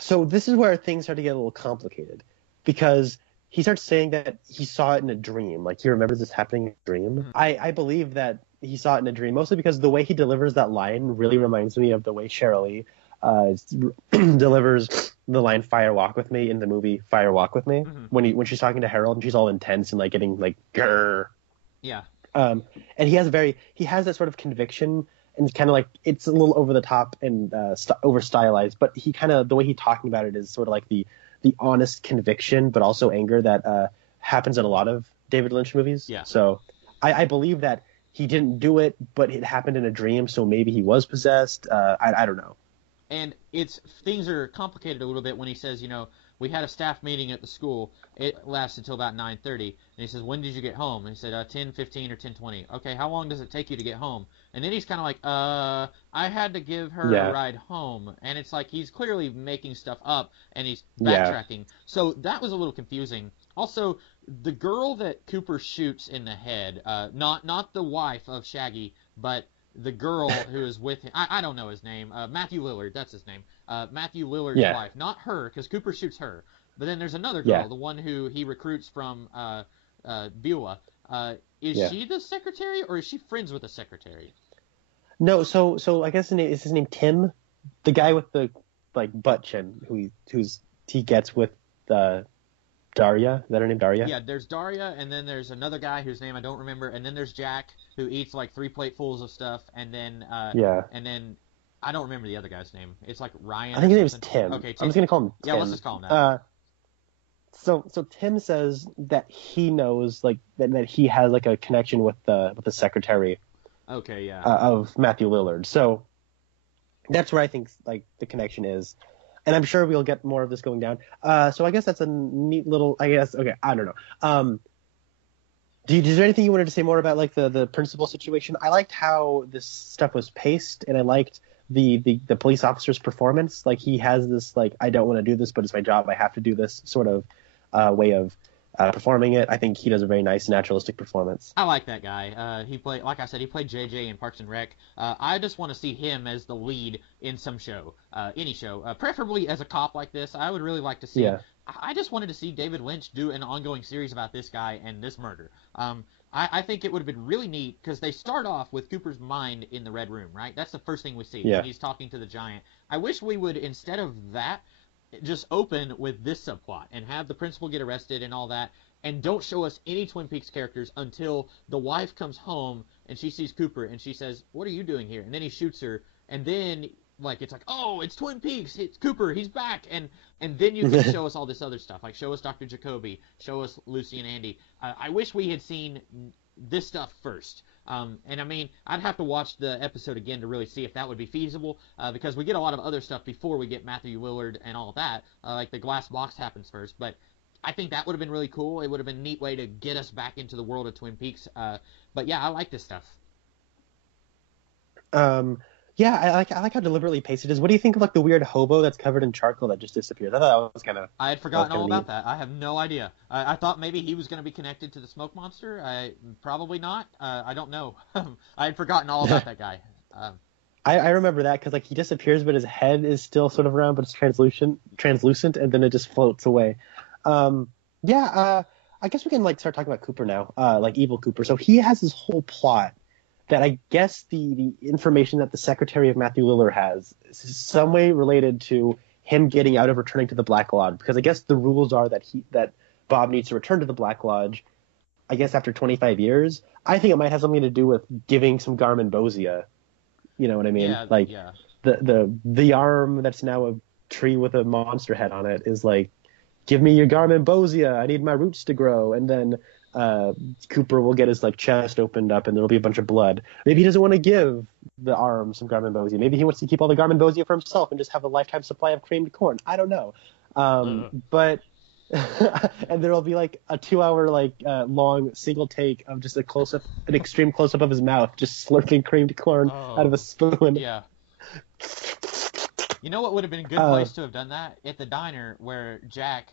So this is where things start to get a little complicated, because he starts saying that he saw it in a dream. Like, he remembers this happening in a dream. Mm-hmm. I believe that he saw it in a dream, mostly because the way he delivers that line really reminds me of the way Sheryl Lee delivers the line "Fire Walk with Me" in the movie Fire Walk with Me, when she's talking to Harold and she's all intense and like getting like grr. Yeah. And he has that sort of conviction, and it's kind of like, it's a little over the top and over stylized, but he kind of, the way he's talking about it is sort of like the honest conviction, but also anger that happens in a lot of David Lynch movies. Yeah. So I believe that he didn't do it, but it happened in a dream, so maybe he was possessed. I don't know. And things are complicated a little bit when he says, we had a staff meeting at the school. It lasted until about 9:30. And he says, when did you get home? And he said, 10:15 or 10:20. Okay, how long does it take you to get home? And then he's kind of like, I had to give her a ride home. And it's like, he's clearly making stuff up, and he's backtracking. Yeah. So that was a little confusing. Also, the girl that Cooper shoots in the head, not the wife of Shaggy, but the girl who is with him, I don't know his name, Matthew Lillard, that's his name, Matthew Lillard's wife, not her, because Cooper shoots her, but then there's another girl, the one who he recruits from Beulah. Is she the secretary, or is she friends with the secretary? No, so I guess is his name Tim, the guy with the like butt chin he gets with Daria. Is that her name, Daria? Yeah, there's Daria, and then there's another guy whose name I don't remember, and then there's Jack, who eats like 3 platefuls of stuff, and then and then I don't remember the other guy's name. It's like Ryan. I think his name is Tim. Okay, Tim. I'm just gonna call him Tim. Yeah, let's just call him that. So Tim says that he knows like that he has like a connection with the secretary. Okay, yeah. Of Matthew Lillard. So that's where I think like the connection is. And I'm sure we'll get more of this going down. So I guess that's a neat little, okay, I don't know. Is there anything you wanted to say more about like the principal situation? I liked how this stuff was paced, and I liked the police officer's performance. Like, he has this like, I don't want to do this, but it's my job, I have to do this sort of way of performing it. I think he does a very nice, naturalistic performance. I like that guy. He played JJ in Parks and Rec. I just want to see him as the lead in some show, any show, preferably as a cop like this. I would really like to see. Yeah. I just wanted to see David Lynch do an ongoing series about this guy and this murder. I think it would have been really neat, because they start off with Cooper's mind in the Red Room, right? That's the first thing we see. Yeah. When he's talking to the giant. I wish we would, instead of that, just open with this subplot and have the principal get arrested and all that, and don't show us any Twin Peaks characters until the wife comes home and she sees Cooper and she says, what are you doing here? And then he shoots her, and then like it's like, oh, it's Twin Peaks, it's Cooper, he's back, and then you can show us all this other stuff, like show us Dr. Jacoby, show us Lucy and Andy. I wish we had seen this stuff first. And I mean, I'd have to watch the episode again to really see if that would be feasible, because we get a lot of other stuff before we get Matthew Lillard and all that. Like the glass box happens first, but I think that would have been really cool. It would have been a neat way to get us back into the world of Twin Peaks. But yeah, I like this stuff. Yeah, I like how deliberately paced it is. What do you think of like the weird hobo that's covered in charcoal that just disappears? I thought that was kind of. I had forgotten all about that. I have no idea. I thought maybe he was going to be connected to the smoke monster. Probably not. I don't know. I had forgotten all about that guy. I remember that because like he disappears, but his head is still sort of around, but it's translucent, and then it just floats away. Um, yeah, I guess we can like start talking about Cooper now, like evil Cooper. So he has this whole plot that I guess the information that the secretary of Matthew Lillard has is some way related to him getting out of returning to the Black Lodge, because I guess the rules are that Bob needs to return to the Black Lodge, I guess after 25 years. I think it might have something to do with giving some Garmonbozia. You know what I mean? Yeah, like yeah. the arm that's now a tree with a monster head on it is like, give me your Garmonbozia. I need my roots to grow. And then Cooper will get his like chest opened up and there'll be a bunch of blood. Maybe he doesn't want to give the arm some Garmonbozia. Maybe he wants to keep all the Garmonbozia for himself and just have a lifetime supply of creamed corn. I don't know. But and there'll be like a 2-hour like long single take of just an extreme close up of his mouth, just slurping creamed corn out of a spoon. Yeah. You know what would have been a good place to have done that? At the diner where Jack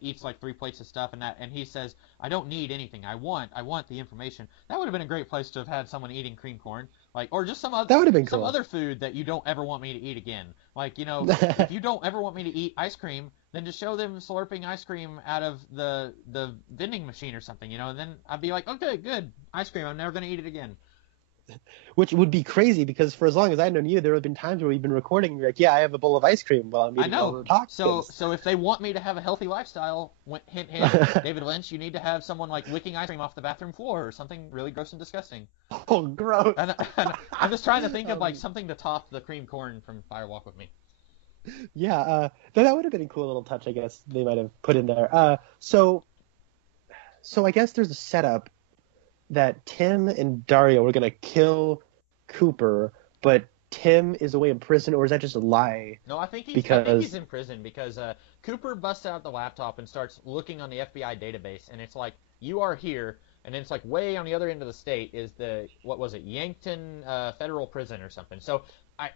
eats like 3 plates of stuff and he says, I don't need anything. I want the information. That would have been a great place to have had someone eating cream corn. Like, or just some other, that would have been cool. Some other food that you don't ever want me to eat again. Like, you know, if you don't ever want me to eat ice cream, then just show them slurping ice cream out of the vending machine or something, you know, and then I'd be like, okay, good, ice cream, I'm never going to eat it again. Which would be crazy because for as long as I've known you, there have been times where we've been recording and you're like, yeah, I have a bowl of ice cream while I'm eating. I know. So if they want me to have a healthy lifestyle, hint, hint, David Lynch, you need to have someone like licking ice cream off the bathroom floor or something really gross and disgusting. Oh, gross. And I'm just trying to think of like something to top the cream corn from Fire Walk with Me. Yeah, that would have been a cool little touch, I guess they might have put in there. So I guess there's a setup that Tim and Dario were gonna kill Cooper, but Tim is away in prison, or is that just a lie? No, I think he's in prison because Cooper busts out the laptop and starts looking on the FBI database, and it's like, you are here, and then it's like way on the other end of the state is Yankton Federal Prison or something. So I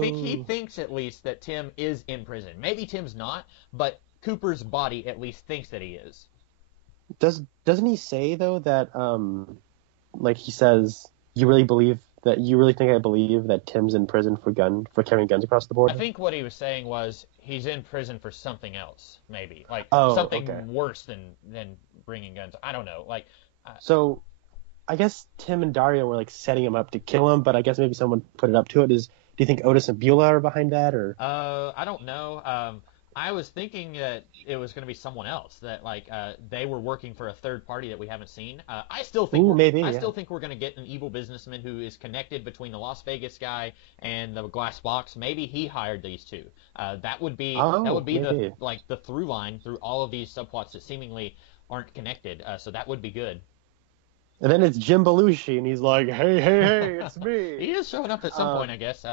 think he thinks at least that Tim is in prison. Maybe Tim's not, but Cooper's body at least thinks that he is. Doesn't he say though that like he says, you really think I believe that Tim's in prison for carrying guns across the border? I think what he was saying was he's in prison for something else, maybe like something worse than bringing guns. I don't know. Like so I guess Tim and Dario were like setting him up to kill him, but I guess maybe someone put it up to it. Do you think Otis and Beulah are behind that, or? I don't know. I was thinking that it was going to be someone else, that like they were working for a third party that we haven't seen. I still think we're going to get an evil businessman who is connected between the Las Vegas guy and the glass box. Maybe he hired these two. That would be the through line through all of these subplots that seemingly aren't connected. So that would be good. And then it's Jim Belushi, and he's like, hey, it's me. He is showing up at some point, I guess.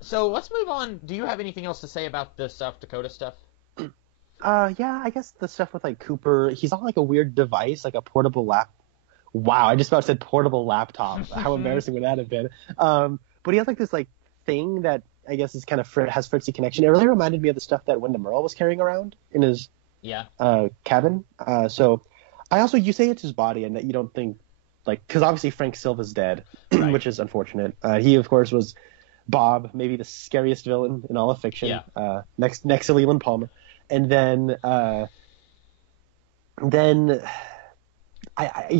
So let's move on. Do you have anything else to say about the South Dakota stuff? Yeah, I guess the stuff with like Cooper, he's on like a weird device, like a portable Wow, I just about said portable laptop. How embarrassing would that have been? But he has like this like thing that I guess is kind of has Fritzy connection. It really reminded me of the stuff that Wendell Earl was carrying around in his cabin. So you say it's his body and that you don't think like, because obviously Frank Silva's dead, right. Which is unfortunate. He of course was Bob, maybe the scariest villain in all of fiction, next to Leland Palmer, and then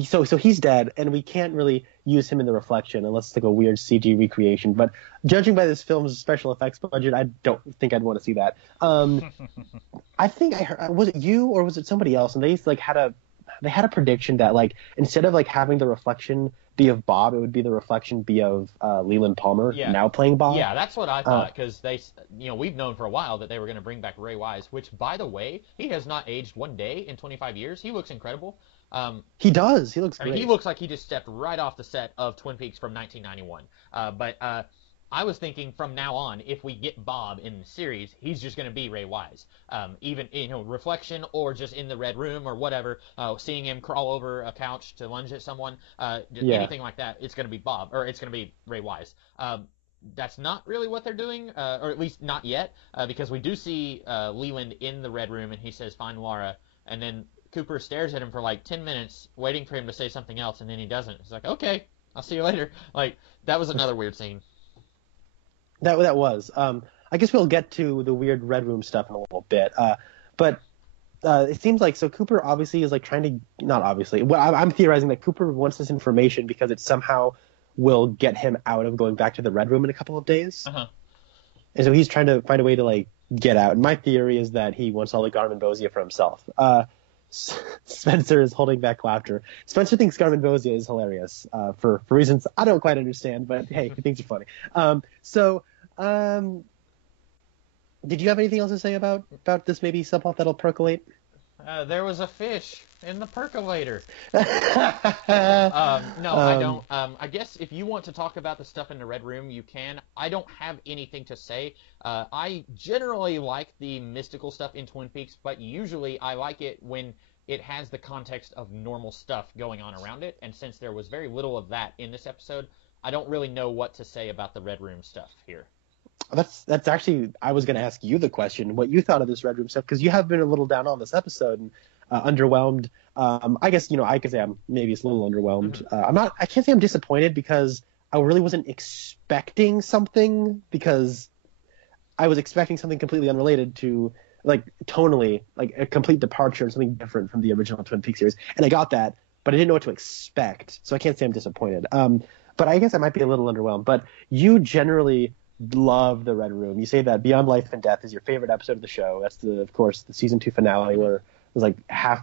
so he's dead, and we can't really use him in the reflection unless it's like a weird CG recreation. But judging by this film's special effects budget, I don't think I'd want to see that. I think I heard, was it you or was it somebody else? And they like had a prediction that like instead of like having the reflection be of Bob, it would be the reflection be of Leland Palmer now playing Bob. Yeah, that's what I thought, because we've known for a while that they were going to bring back Ray Wise, which by the way, he has not aged one day in 25 years. He looks incredible. He does. He looks great. He looks like he just stepped right off the set of Twin Peaks from 1991. But I was thinking from now on, if we get Bob in the series, he's just going to be Ray Wise. Even, reflection or just in the Red Room or whatever, seeing him crawl over a couch to lunge at someone, anything like that, it's going to be Bob, or it's going to be Ray Wise. That's not really what they're doing, or at least not yet, because we do see Leland in the Red Room, and he says, "Find Laura," and then Cooper stares at him for like 10 minutes, waiting for him to say something else, and then he doesn't. He's like, "Okay, I'll see you later. Like, that was another weird scene. That was. I guess we'll get to the weird Red Room stuff in a little bit. But it seems like so Cooper obviously is like trying to not obviously. Well, I'm theorizing that Cooper wants this information because it somehow will get him out of going back to the Red Room in a couple of days. Uh-huh. And so he's trying to find a way to like get out. And my theory is that he wants all the Garmonbozia for himself. Spencer is holding back laughter. Spencer thinks Garmonbozia is hilarious for reasons I don't quite understand, but hey, he thinks it's funny. Did you have anything else to say about this maybe subplot that'll percolate? There was a fish in the percolator. No, I don't. I guess if you want to talk about the stuff in the Red Room, you can. I don't have anything to say. I generally like the mystical stuff in Twin Peaks, but usually I like it when it has the context of normal stuff going on around it. And since there was very little of that in this episode, I don't really know what to say about the Red Room stuff here. That's actually, I was going to ask you the question, what you thought of this Red Room stuff, because you have been a little down on this episode and underwhelmed. I guess, I could say I'm maybe it's a little underwhelmed. I can't say I'm disappointed because I really wasn't expecting something, because I was expecting something completely unrelated to, like, tonally, like a complete departure, something different from the original Twin Peaks series. And I got that, but I didn't know what to expect. So I can't say I'm disappointed. But I guess I might be a little underwhelmed. But you generally love the Red Room. You say that Beyond Life and Death is your favorite episode of the show. That's of course the season 2 finale where it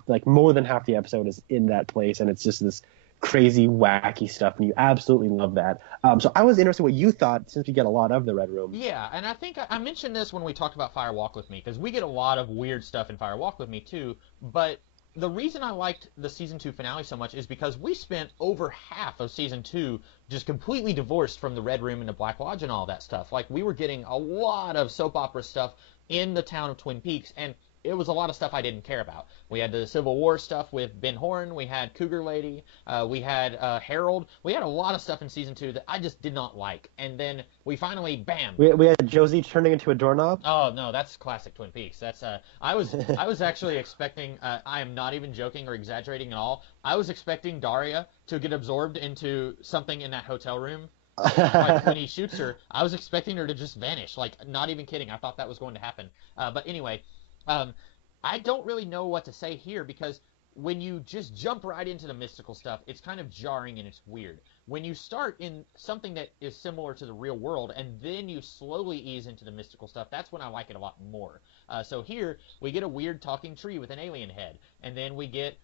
was more than half the episode is in that place, and it's just this crazy, wacky stuff, and you absolutely love that. So I was interested what you thought, since we get a lot of the Red Room. Yeah, and I think I mentioned this when we talked about Fire Walk with Me, because we get a lot of weird stuff in Fire Walk with Me too, but the reason I liked the season 2 finale so much is because we spent over half of season 2 just completely divorced from the Red Room and the Black Lodge and all that stuff. Like, we were getting a lot of soap opera stuff in the town of Twin Peaks, and it was a lot of stuff I didn't care about. We had the Civil War stuff with Ben Horn. We had Cougar Lady. We had Harold. We had a lot of stuff in season 2 that I just did not like. And then we finally, bam. We had Josie turning into a doorknob. Oh no, that's classic Twin Peaks. That's I was actually expecting. I am not even joking or exaggerating at all. I was expecting Daria to get absorbed into something in that hotel room. Like when he shoots her, I was expecting her to just vanish. Like, not even kidding. I thought that was going to happen. But anyway. I don't really know what to say here, because when you just jump right into the mystical stuff, it's kind of jarring and it's weird. When you start in something that is similar to the real world and then you slowly ease into the mystical stuff, that's when I like it a lot more. So here we get a weird talking tree with an alien head, and then we get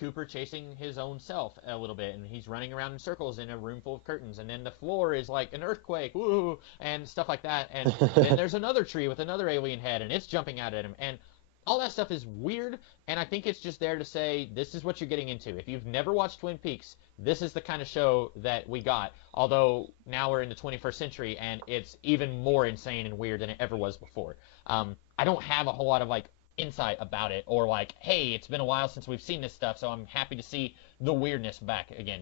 Cooper chasing his own self a little bit, and he's running around in circles in a room full of curtains, and then the floor is like an earthquake, woo, and stuff like that, and then there's another tree with another alien head, and it's jumping out at him, and all that stuff is weird, and I think it's just there to say, this is what you're getting into. If you've never watched Twin Peaks, this is the kind of show that we got, although now we're in the 21st century, and it's even more insane and weird than it ever was before. I don't have a whole lot of, insight about it, or hey, it's been a while since we've seen this stuff, so I'm happy to see the weirdness back again,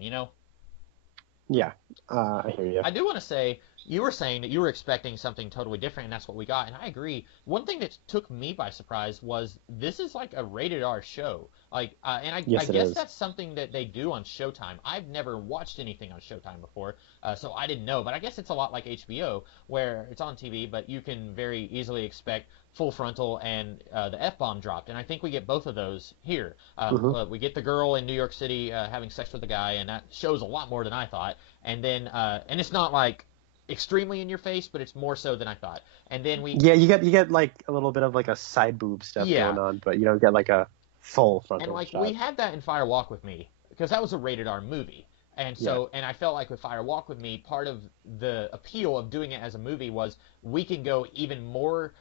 Yeah, I hear you. I do want to say, you were saying that you were expecting something totally different, and that's what we got, and I agree. One thing that took me by surprise was this is like a rated R show. I guess that's something that they do on Showtime. I've never watched anything on Showtime before, so I didn't know. But I guess it's a lot like HBO, where it's on TV, but you can very easily expect full frontal and the F-bomb dropped. And I think we get both of those here. We get the girl in New York City having sex with the guy, and that shows a lot more than I thought. And then, and it's not like extremely in your face, but it's more so than I thought. And then you get like a little bit of like a side boob stuff going on, but you don't get like a full frontal shot. We had that in Fire Walk with Me, because that was a rated R movie. And so, and I felt like with Fire Walk with Me, part of the appeal of doing it as a movie was we can go even more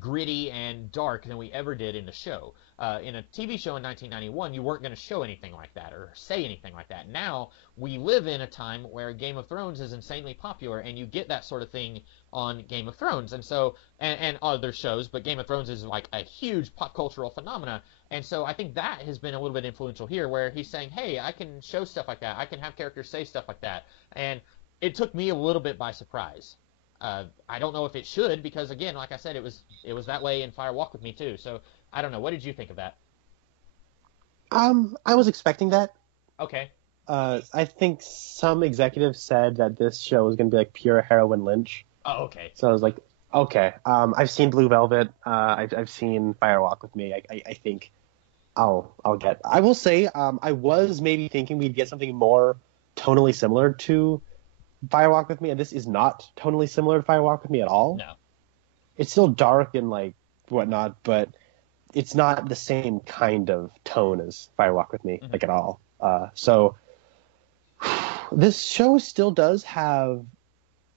gritty and dark than we ever did in the show. In a TV show in 1991, you weren't going to show anything like that or say anything like that. Now, we live in a time where Game of Thrones is insanely popular, and you get that sort of thing on Game of Thrones. And so, and other shows, but Game of Thrones is like a huge pop cultural phenomena. And so I think that has been a little bit influential here, where he's saying, hey, I can show stuff like that. I can have characters say stuff like that. And it took me a little bit by surprise. I don't know if it should, because again, like I said, it was that way in Fire Walk with Me too. So I don't know. What did you think of that? I was expecting that. Okay. I think some executives said that this show was going to be like pure heroin Lynch. Oh, okay. So I was like, okay. I've seen Blue Velvet. I've seen Fire Walk with Me. I think I'll get. I will say, I was maybe thinking we'd get something more tonally similar to Fire Walk with Me, and this is not tonally similar to Fire Walk with Me at all. No. It's still dark and like whatnot, but it's not the same kind of tone as Fire Walk with Me, like at all. So this show still does have,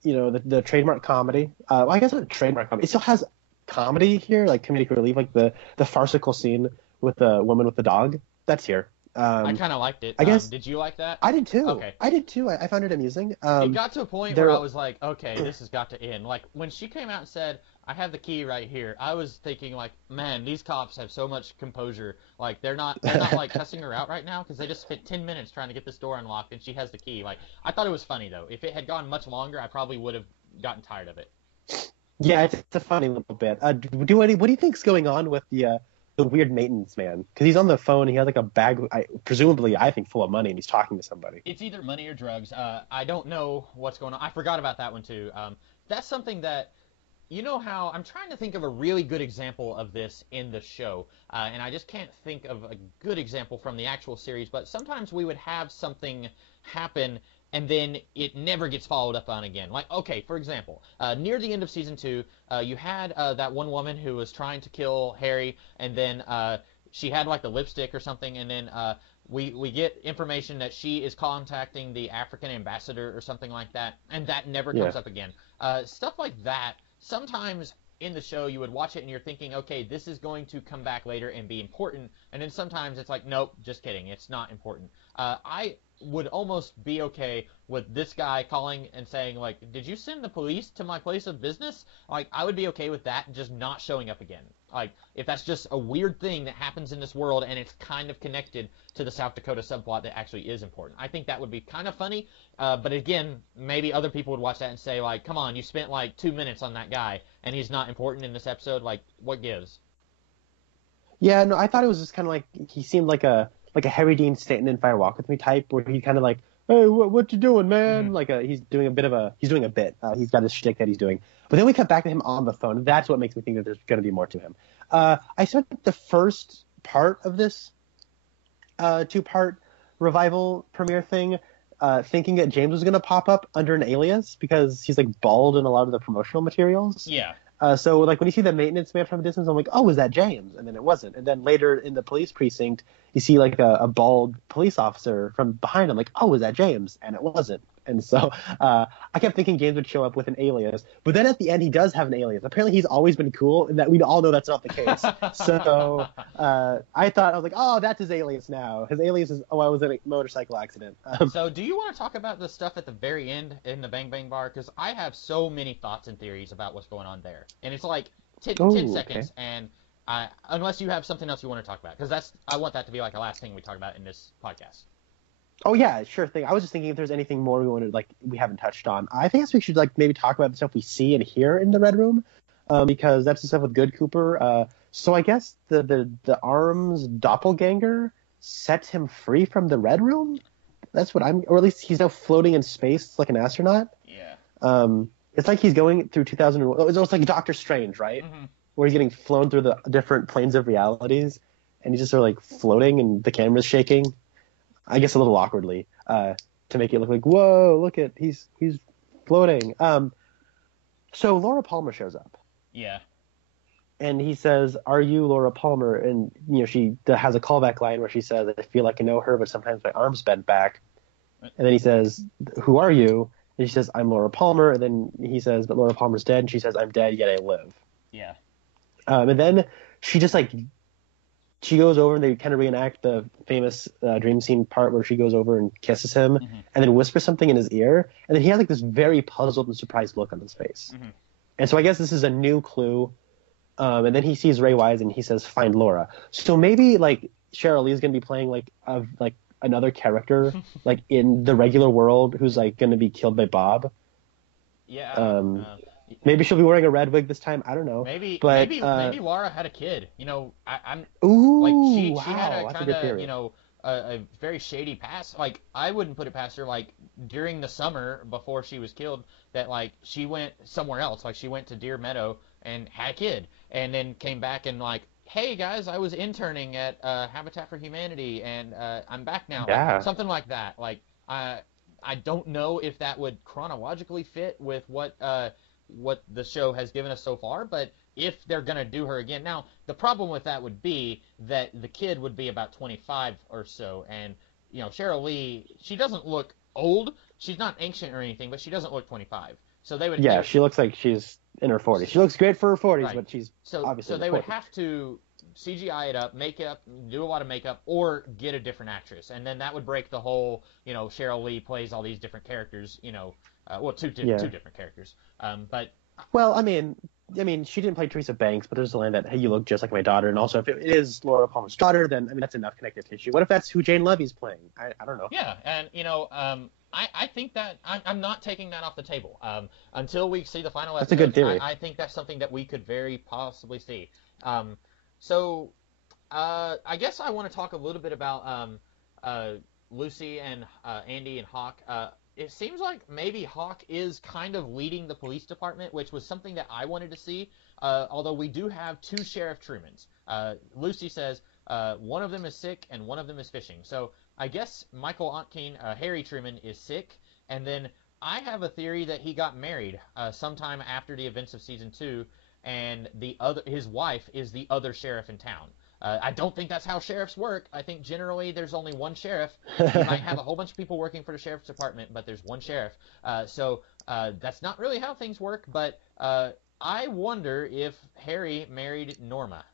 the trademark comedy. Well, I guess not trademark comedy. It still has comedy here, like comedic relief, like the farcical scene with the woman with the dog. That's here. I kind of liked it. I guess. Did you like that? I did too. Okay. I did too. I found it amusing. It got to a point where I was like, okay, this has got to end. Like, when she came out and said, I have the key right here, I was thinking, like, man, these cops have so much composure. Like, they're not like, cussing her out right now, because they just spent 10 minutes trying to get this door unlocked, and she has the key. Like, I thought it was funny, though. If it had gone much longer, I probably would have gotten tired of it. Yeah, it's a funny little bit. What do you think's going on with the weird maintenance man? Because he's on the phone. He has like a bag, presumably, I think, full of money, and he's talking to somebody. It's either money or drugs. I don't know what's going on. I forgot about that one too. That's something that, you know how I'm trying to think of a really good example of this in the show, and I just can't think of a good example from the actual series. But sometimes we would have something happen, and then it never gets followed up on again. Like, okay, for example, near the end of season 2, you had that one woman who was trying to kill Harry, and then she had like the lipstick or something, and then we get information that she is contacting the African ambassador or something like that, and that never comes up again. Stuff like that. Sometimes in the show you would watch it and you're thinking, okay, this is going to come back later and be important, and then sometimes it's like, nope, just kidding, it's not important. I would almost be okay with this guy calling and saying, like, did you send the police to my place of business? Like, I would be okay with that just not showing up again. Like, if that's just a weird thing that happens in this world and it's kind of connected to the South Dakota subplot that actually is important. I think that would be kind of funny, but again, maybe other people would watch that and say, like, come on, you spent like 2 minutes on that guy and he's not important in this episode. Like, what gives? Yeah, no, I thought it was just kind of like, he seemed like a Harry Dean Stanton in Fire Walk with Me type, where he kind of like, hey, what you doing, man? Like he's doing a bit. He's got his shtick that he's doing. But then we cut back to him on the phone. That's what makes me think that there's going to be more to him. I spent the first part of this 2-part revival premiere thing thinking that James was going to pop up under an alias because he's like bald in a lot of the promotional materials. Yeah. So like when you see the maintenance man from a distance, I'm like, oh, is that James? And then it wasn't. And then later in the police precinct, you see like a bald police officer from behind. I'm like, oh, is that James? And it wasn't. And so I kept thinking James would show up with an alias. But then at the end, he does have an alias. Apparently, he's always been cool, and that we all know that's not the case. So I was like, oh, that's his alias now. His alias is, oh, I was in a motorcycle accident. So do you want to talk about the stuff at the very end in the Bang Bang Bar? Because I have so many thoughts and theories about what's going on there. And it's like 10 seconds, and unless you have something else you want to talk about. Because I want that to be like the last thing we talk about in this podcast. Oh yeah, sure thing. I was just thinking if there's anything more we haven't touched on. I think we should maybe talk about the stuff we see and hear in the Red Room, because that's the stuff with Good Cooper. So I guess the Arms doppelganger sets him free from the Red Room. That's what or at least he's now floating in space like an astronaut. Yeah. It's like he's going through 2001. It's like Doctor Strange, right? Mm-hmm. Where he's getting flown through the different planes of realities, and he's just sort of like floating, and the camera's shaking. I guess a little awkwardly, to make it look like, whoa, look at, he's floating. So Laura Palmer shows up. Yeah. And he says, are you Laura Palmer? And, she has a callback line where she says, I feel like I know her, but sometimes my arm's bent back. And then he says, who are you? And she says, I'm Laura Palmer. And then he says, but Laura Palmer's dead. And she says, I'm dead, yet I live. Yeah. And then she just she goes over and they kind of reenact the famous dream scene part where she goes over and kisses him and then whispers something in his ear. And then he has this very puzzled and surprised look on his face. Mm-hmm. And so I guess this is a new clue. And then he sees Ray Wise and he says, find Laura. So maybe Sheryl Lee is going to be playing another character in the regular world who's going to be killed by Bob. Yeah. Maybe she'll be wearing a red wig this time. I don't know. Maybe Laura had a kid. I'm. Ooh, she wow, had a kind of a very shady past. Like, I wouldn't put it past her, like, during the summer before she was killed, that, like, she went somewhere else. Like, she went to Deer Meadow and had a kid, and then came back and, like, hey, guys, I was interning at Habitat for Humanity, and I'm back now. Yeah. Like, something like that. Like, I don't know if that would chronologically fit with what the show has given us so far, but if they're going to do her again. Now, the problem with that would be that the kid would be about 25 or so, and, you know, Cheryl Lee, she doesn't look old. She's not ancient or anything, but she doesn't look 25. So they would... Yeah, she looks like she's in her 40s. She looks great for her 40s, right. But she's So obviously in they her would 40s. have to CGI it up, make it up, do a lot of makeup, or get a different actress. And then that would break the whole, you know, Cheryl Lee plays all these different characters, you know, two different characters. But... Well, I mean, she didn't play Teresa Banks, but there's a line that, hey, you look just like my daughter. And also, if it is Laura Palmer's daughter, then, I mean, that's enough connective tissue. What if that's who Jane Levy's playing? I don't know. Yeah, and, you know, I think that I'm not taking that off the table. Until we see the final episode, that's a good theory. I think that's something that we could very possibly see. So I guess I want to talk a little bit about Lucy and Andy and Hawk. It seems like maybe Hawk is kind of leading the police department, which was something that I wanted to see, although we do have two Sheriff Trumans. Lucy says one of them is sick and one of them is fishing. So I guess Michael Ontkean, Harry Truman, is sick, and then I have a theory that he got married sometime after the events of Season 2, and his wife is the other sheriff in town. I don't think that's how sheriffs work. I think generally there's only one sheriff. You might have a whole bunch of people working for the sheriff's department, but there's one sheriff. So that's not really how things work, but I wonder if Harry married Norma.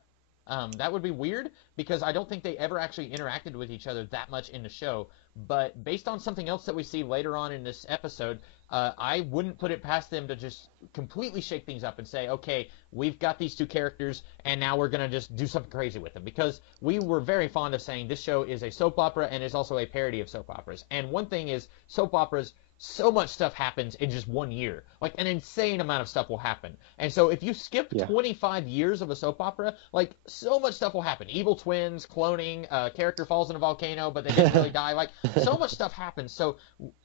That would be weird, because I don't think they ever actually interacted with each other that much in the show. But based on something else that we see later on in this episode, I wouldn't put it past them to just completely shake things up and say, okay, we've got these two characters, and now we're going to just do something crazy with them. Because we were very fond of saying this show is a soap opera and is also a parody of soap operas. And one thing is, soap operas, so much stuff happens in just 1 year. Like, an insane amount of stuff will happen. And so if you skip 25 years of a soap opera, like, so much stuff will happen. Evil twins, cloning, character falls in a volcano, but they didn't really die. Like, so much stuff happens. So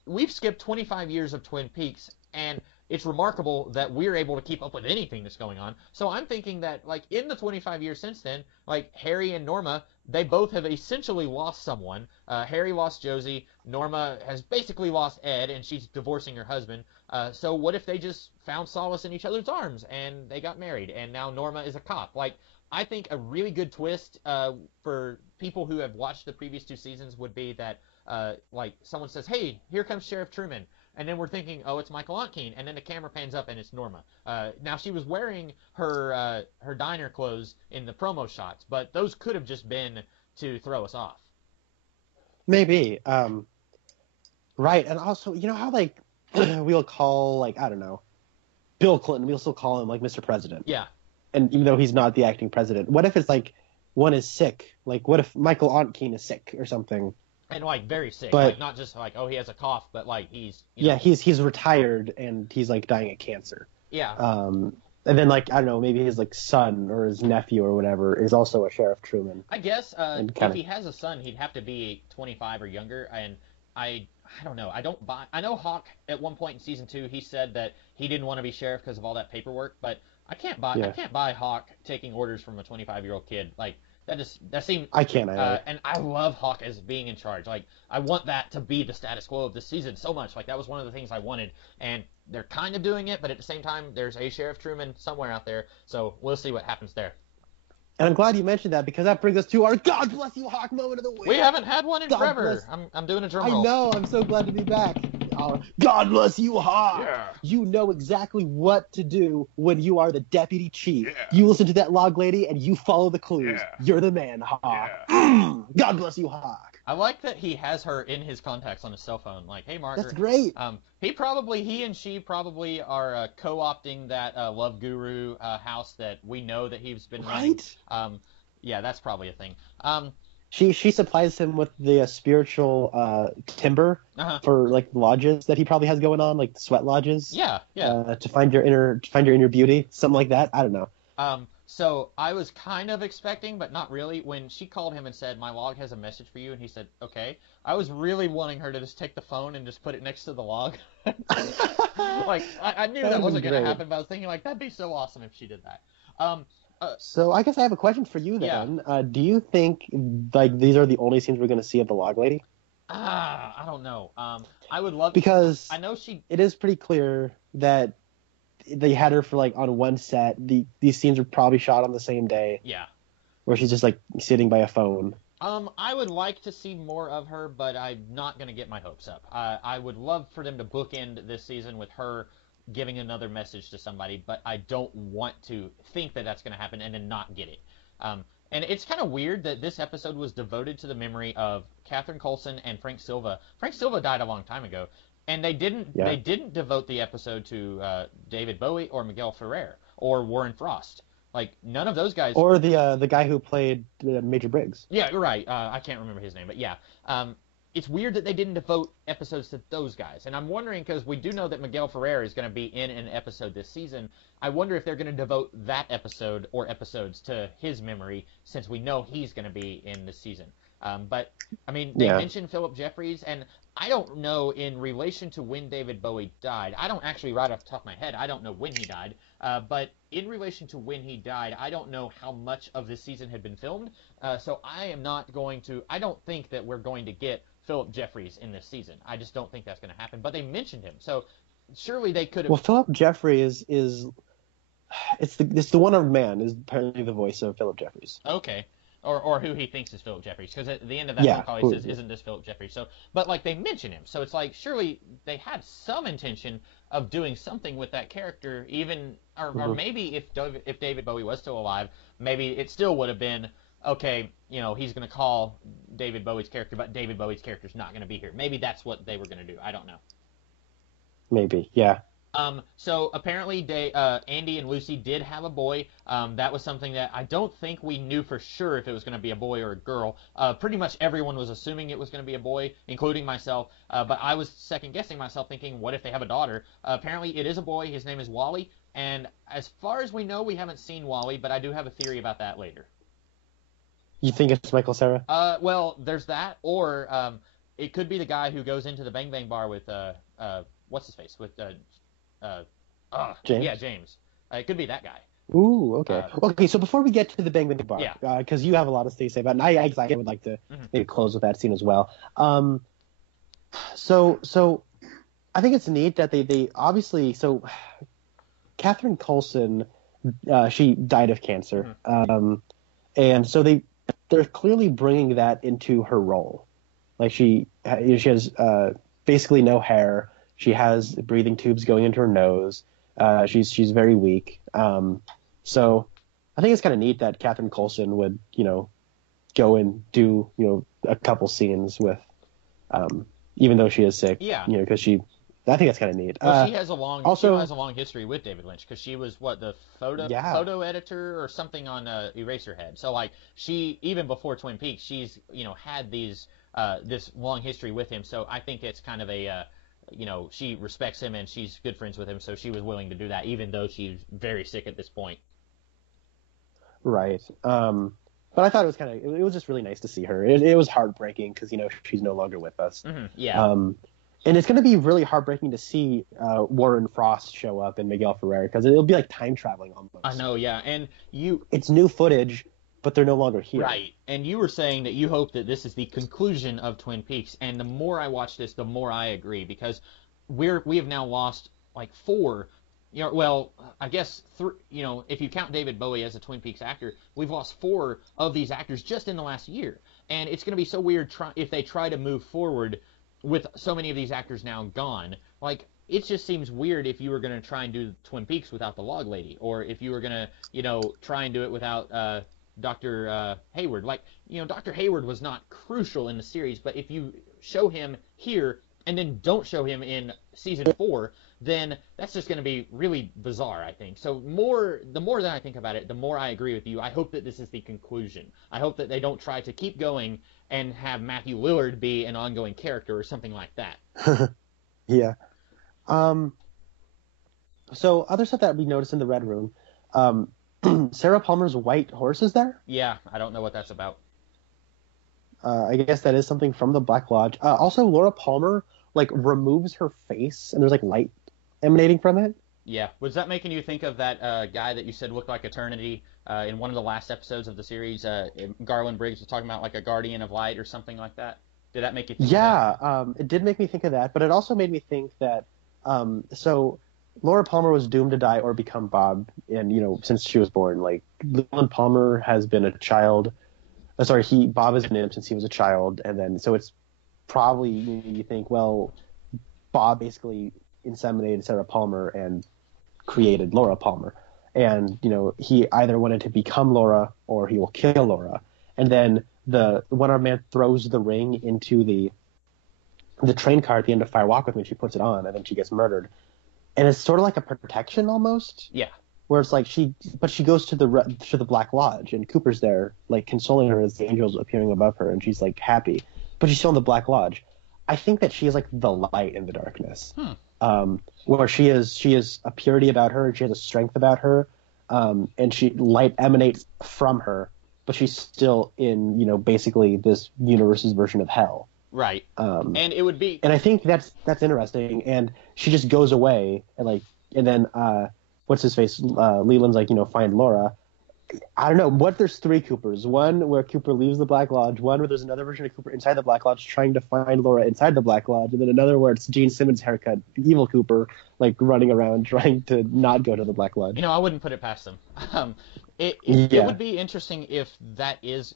we've skipped 25 years of Twin Peaks, and it's remarkable that we're able to keep up with anything that's going on. So I'm thinking that, like, in the 25 years since then, like, Harry and Norma, they both have essentially lost someone. Harry lost Josie. Norma has basically lost Ed, and she's divorcing her husband. So what if they just found solace in each other's arms, and they got married, and now Norma is a cop? Like, I think a really good twist for people who have watched the previous two seasons would be that, like, someone says, hey, here comes Sheriff Truman. And then we're thinking, oh, it's Michael Ontkean. And then the camera pans up, and it's Norma. Now, she was wearing her diner clothes in the promo shots, but those could have just been to throw us off. Maybe. Right. And also, you know how, like, we'll call, like, I don't know, Bill Clinton, we'll still call him, like, Mr. President. Yeah. And even though he's not the acting president, what if it's, like, one is sick? Like, what if Michael Ontkean is sick or something? And, like, very sick. But, like, not just, like, oh, he has a cough, but, like, he's... he's retired, and he's, like, dying of cancer. Yeah. And then, like, I don't know, maybe his, like, son or his nephew or whatever is also a Sheriff Truman. I guess if he has a son, he'd have to be 25 or younger, and I don't know. I know Hawk, at one point in Season 2, he said that he didn't want to be sheriff because of all that paperwork, but I can't buy Hawk taking orders from a 25-year-old kid. Like, that seems... I can't either. And I love Hawk as being in charge. Like, I want that to be the status quo of this season so much. Like, that was one of the things I wanted. And they're kind of doing it, but at the same time, there's a Sheriff Truman somewhere out there. So we'll see what happens there. And I'm glad you mentioned that, because that brings us to our God Bless You Hawk moment of the week. We haven't had one in forever. I'm doing a drum roll. I know. I'm so glad to be back. God Bless You Hawk. Yeah. You know exactly what to do when you are the deputy chief. Yeah. You listen to that log lady and you follow the clues. Yeah. You're the man, Hawk. Yeah. God Bless You Hawk. I like that he has her in his contacts on his cell phone. Like, hey, Margaret. That's great. He and she probably are co-opting that Love Guru house that we know that he's been running. Right? Yeah, that's probably a thing. She supplies him with the spiritual timber for, like, lodges that he probably has going on, like the sweat lodges. Yeah. To find your inner beauty, something like that. I don't know. So I was kind of expecting, but not really, when she called him and said, "My log has a message for you," and he said, "Okay." I was really wanting her to just take the phone and just put it next to the log. Like, I knew that wasn't going to happen, but I was thinking, like, that'd be so awesome if she did that. So I guess I have a question for you then. Yeah. Do you think, like, these are the only scenes we're going to see of the log lady? I don't know. I would love because I know she. It is pretty clear that they had her for, like, on one set. These scenes were probably shot on the same day. Yeah. Where she's just, like, sitting by a phone. I would like to see more of her, but I'm not going to get my hopes up. I would love for them to bookend this season with her giving another message to somebody, but I don't want to think that that's going to happen and then not get it. And it's kind of weird that this episode was devoted to the memory of Catherine Coulson and Frank Silva. Frank Silva died a long time ago, and they didn't devote the episode to David Bowie or Miguel Ferrer or Warren Frost. Like, none of those guys. Or the guy who played Major Briggs. Yeah, you're right. I can't remember his name, but yeah. It's weird that they didn't devote episodes to those guys. And I'm wondering, because we do know that Miguel Ferrer is going to be in an episode this season, I wonder if they're going to devote that episode or episodes to his memory, since we know he's going to be in this season. But, I mean, they mentioned Philip Jeffries, and I don't know in relation to when David Bowie died. I don't actually, right off the top of my head, I don't know when he died. But in relation to when he died, I don't know how much of this season had been filmed. So I don't think that we're going to get Philip Jeffries in this season. I just don't think that's going to happen. But they mentioned him, so surely they could have. Well, Philip Jeffries is it's the one-armed man is apparently the voice of Philip Jeffries. Okay. Or who he thinks is Philip Jeffries, because at the end of that phone call he says, "Isn't this Philip Jeffries?" So, but like they mention him, so it's like surely they had some intention of doing something with that character, even or maybe if David Bowie was still alive, maybe it still would have been okay. You know, he's going to call David Bowie's character, but David Bowie's character's not going to be here. Maybe that's what they were going to do. I don't know. Maybe, yeah. So apparently Andy and Lucy did have a boy. That was something that I don't think we knew for sure if it was going to be a boy or a girl. Pretty much everyone was assuming it was going to be a boy, including myself. But I was second-guessing myself, thinking, what if they have a daughter? Apparently it is a boy. His name is Wally. And as far as we know, we haven't seen Wally, but I do have a theory about that later. You think it's Michael Cera? Well, there's that. Or it could be the guy who goes into the Bang Bang bar with, what's his face? With, James? Yeah, James. It could be that guy. Ooh, okay. Okay, so before we get to the Bang Bang bar, yeah, because you have a lot of things to say about it, and I would like to maybe close with that scene as well. So I think it's neat that they obviously, so Catherine Coulson, she died of cancer, and so they're clearly bringing that into her role. Like she has basically no hair. She has breathing tubes going into her nose. She's very weak. So I think it's kind of neat that Catherine Coulson would, go and do, a couple scenes with, even though she is sick. Yeah. Because I think that's kind of neat. Well, she has a long history with David Lynch, because she was the photo editor or something on Eraserhead. So like she, even before Twin Peaks, she's had this long history with him. So I think it's kind of a she respects him and she's good friends with him, so she was willing to do that, even though she's very sick at this point. Right. But I thought it was just really nice to see her. It was heartbreaking because, she's no longer with us. Yeah. And it's going to be really heartbreaking to see Warren Frost show up and Miguel Ferrer, because it'll be like time traveling almost. I know, yeah. And it's new footage, but they're no longer here. Right. And you were saying that you hope that this is the conclusion of Twin Peaks, and the more I watch this, the more I agree, because we have now lost like 4, I guess if you count David Bowie as a Twin Peaks actor, we've lost 4 of these actors just in the last year. And it's going to be so weird if they try to move forward with so many of these actors now gone. Like, it just seems weird if you were going to try and do Twin Peaks without the Log Lady, or if you were going to, try and do it without Dr. Hayward. Like, Dr. Hayward was not crucial in the series, but if you show him here and then don't show him in season 4, then that's just going to be really bizarre, I think. So the more that I think about it, the more I agree with you. I hope that this is the conclusion. I hope that they don't try to keep going and have Matthew Lillard be an ongoing character or something like that. Yeah. So other stuff that we noticed in the Red Room, Sarah Palmer's white horse is there. Yeah, I don't know what that's about. I guess that is something from the Black Lodge. Also, Laura Palmer like removes her face, and there's like light emanating from it. Yeah. Was that making you think of that guy that you said looked like Eternity in one of the last episodes of the series? Garland Briggs was talking about like a guardian of light or something like that. Did that make you think of that? Yeah, it did make me think of that, but it also made me think that so Laura Palmer was doomed to die or become Bob, and since she was born, like Leland Palmer has been a child. Bob has been him since he was a child, and then so it's probably you think, well, Bob basically inseminated Sarah Palmer and created Laura Palmer, and he either wanted to become Laura or he will kill Laura, and then the one-armed man throws the ring into the train car at the end of Fire Walk with Me. She puts it on, and then she gets murdered, and it's sort of like a protection almost. Yeah. Where it's like she goes to the Black Lodge, and Cooper's there, like consoling her as the angels appearing above her, and she's like happy, but she's still in the Black Lodge. I think that she is like the light in the darkness, where she is a purity about her, and she has a strength about her, and light emanates from her, but she's still in basically this universe's version of hell. Right. And it would be. And I think that's interesting, and she just goes away, and then. What's his face? Leland's like, find Laura. I don't know. What there's three Coopers. One where Cooper leaves the Black Lodge. One where there's another version of Cooper inside the Black Lodge trying to find Laura inside the Black Lodge. And then another where it's Gene Simmons' haircut, evil Cooper, like running around trying to not go to the Black Lodge. I wouldn't put it past them. It would be interesting if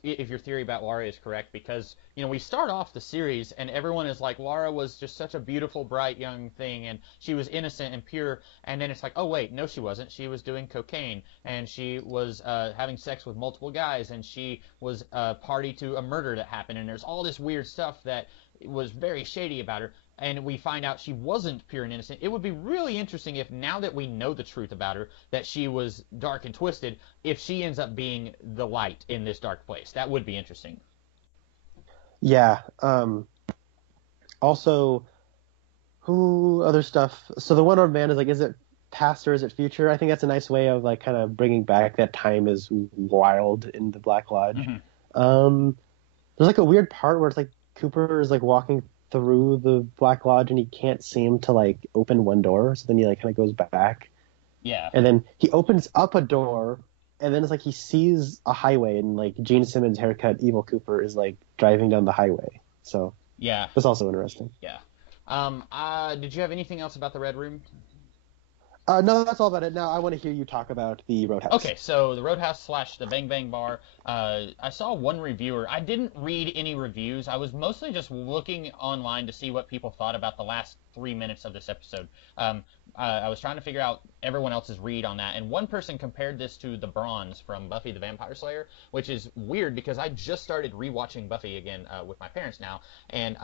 your theory about Laura is correct, because we start off the series and everyone is like, Laura was just such a beautiful, bright young thing, and she was innocent and pure, and then it's like, oh wait, no she wasn't. She was doing cocaine, and she was having sex with multiple guys, and she was party to a murder that happened, and there's all this weird stuff that was very shady about her. And we find out she wasn't pure and innocent. It would be really interesting if, now that we know the truth about her, that she was dark and twisted, if she ends up being the light in this dark place. That would be interesting. Yeah. Also, who other stuff? So the one-armed man is like, is it past or is it future? I think that's a nice way of like kind of bringing back that time is wild in the Black Lodge. Mm-hmm. There's like a weird part where it's like Cooper is like walking through the Black Lodge and he can't seem to like open one door, so then he like kind of goes back. Yeah. And then he opens up a door, and then it's like he sees a highway, and like Gene Simmons' haircut evil Cooper is like driving down the highway. So yeah, that's also interesting. Yeah. Did you have anything else about the Red Room? No, that's all about it. Now I want to hear you talk about the Roadhouse. Okay, so the Roadhouse / the Bang Bang Bar. I saw one reviewer. I didn't read any reviews. I was mostly just looking online to see what people thought about the last 3 minutes of this episode. I was trying to figure out everyone else's read on that, and one person compared this to the Bronze from Buffy the Vampire Slayer, which is weird because I just started rewatching Buffy again with my parents now, and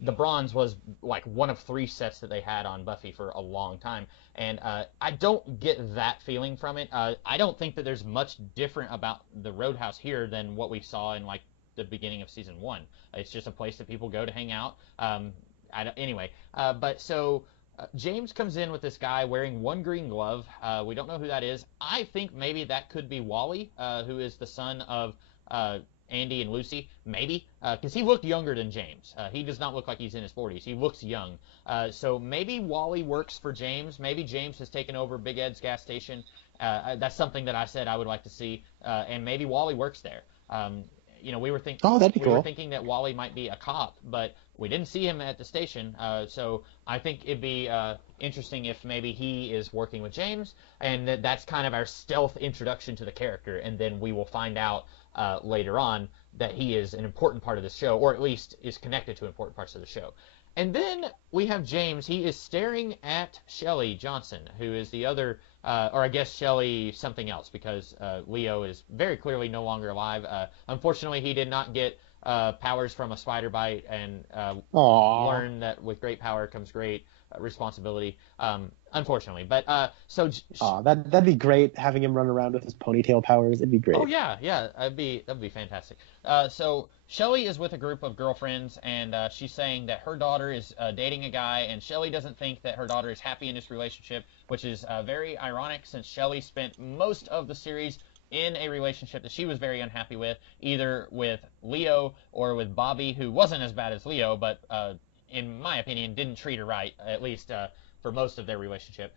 the Bronze was like one of 3 sets that they had on Buffy for a long time, and I don't get that feeling from it. I don't think that there's much different about the Roadhouse here than what we saw in like the beginning of season 1. It's just a place that people go to hang out. James comes in with this guy wearing one green glove. We don't know who that is. I think maybe that could be Wally, who is the son of Andy and Lucy, maybe, because he looked younger than James. He does not look like he's in his 40s. He looks young. So maybe Wally works for James. Maybe James has taken over Big Ed's gas station. That's something that I said I would like to see, and maybe Wally works there. We were thinking. Oh, that'd be cool. We were thinking that Wally might be a cop, but we didn't see him at the station. So I think it'd be interesting if maybe he is working with James, and that's kind of our stealth introduction to the character, and then we will find out later on that he is an important part of the show, or at least is connected to important parts of the show. And then we have James. He is staring at Shelley Johnson, who is the other, or I guess Shelley something else, because Leo is very clearly no longer alive. Unfortunately, he did not get powers from a spider bite and Aww. learn that with great power comes great responsibility. Unfortunately, but that'd be great having him run around with his ponytail powers. It'd be great. Oh yeah, that'd be fantastic. So Shelly is with a group of girlfriends, and she's saying that her daughter is dating a guy, and Shelly doesn't think that her daughter is happy in this relationship, which is very ironic since Shelly spent most of the series in a relationship that she was very unhappy with, either with Leo or with Bobby, who wasn't as bad as Leo, but in my opinion didn't treat her right, at least for most of their relationship.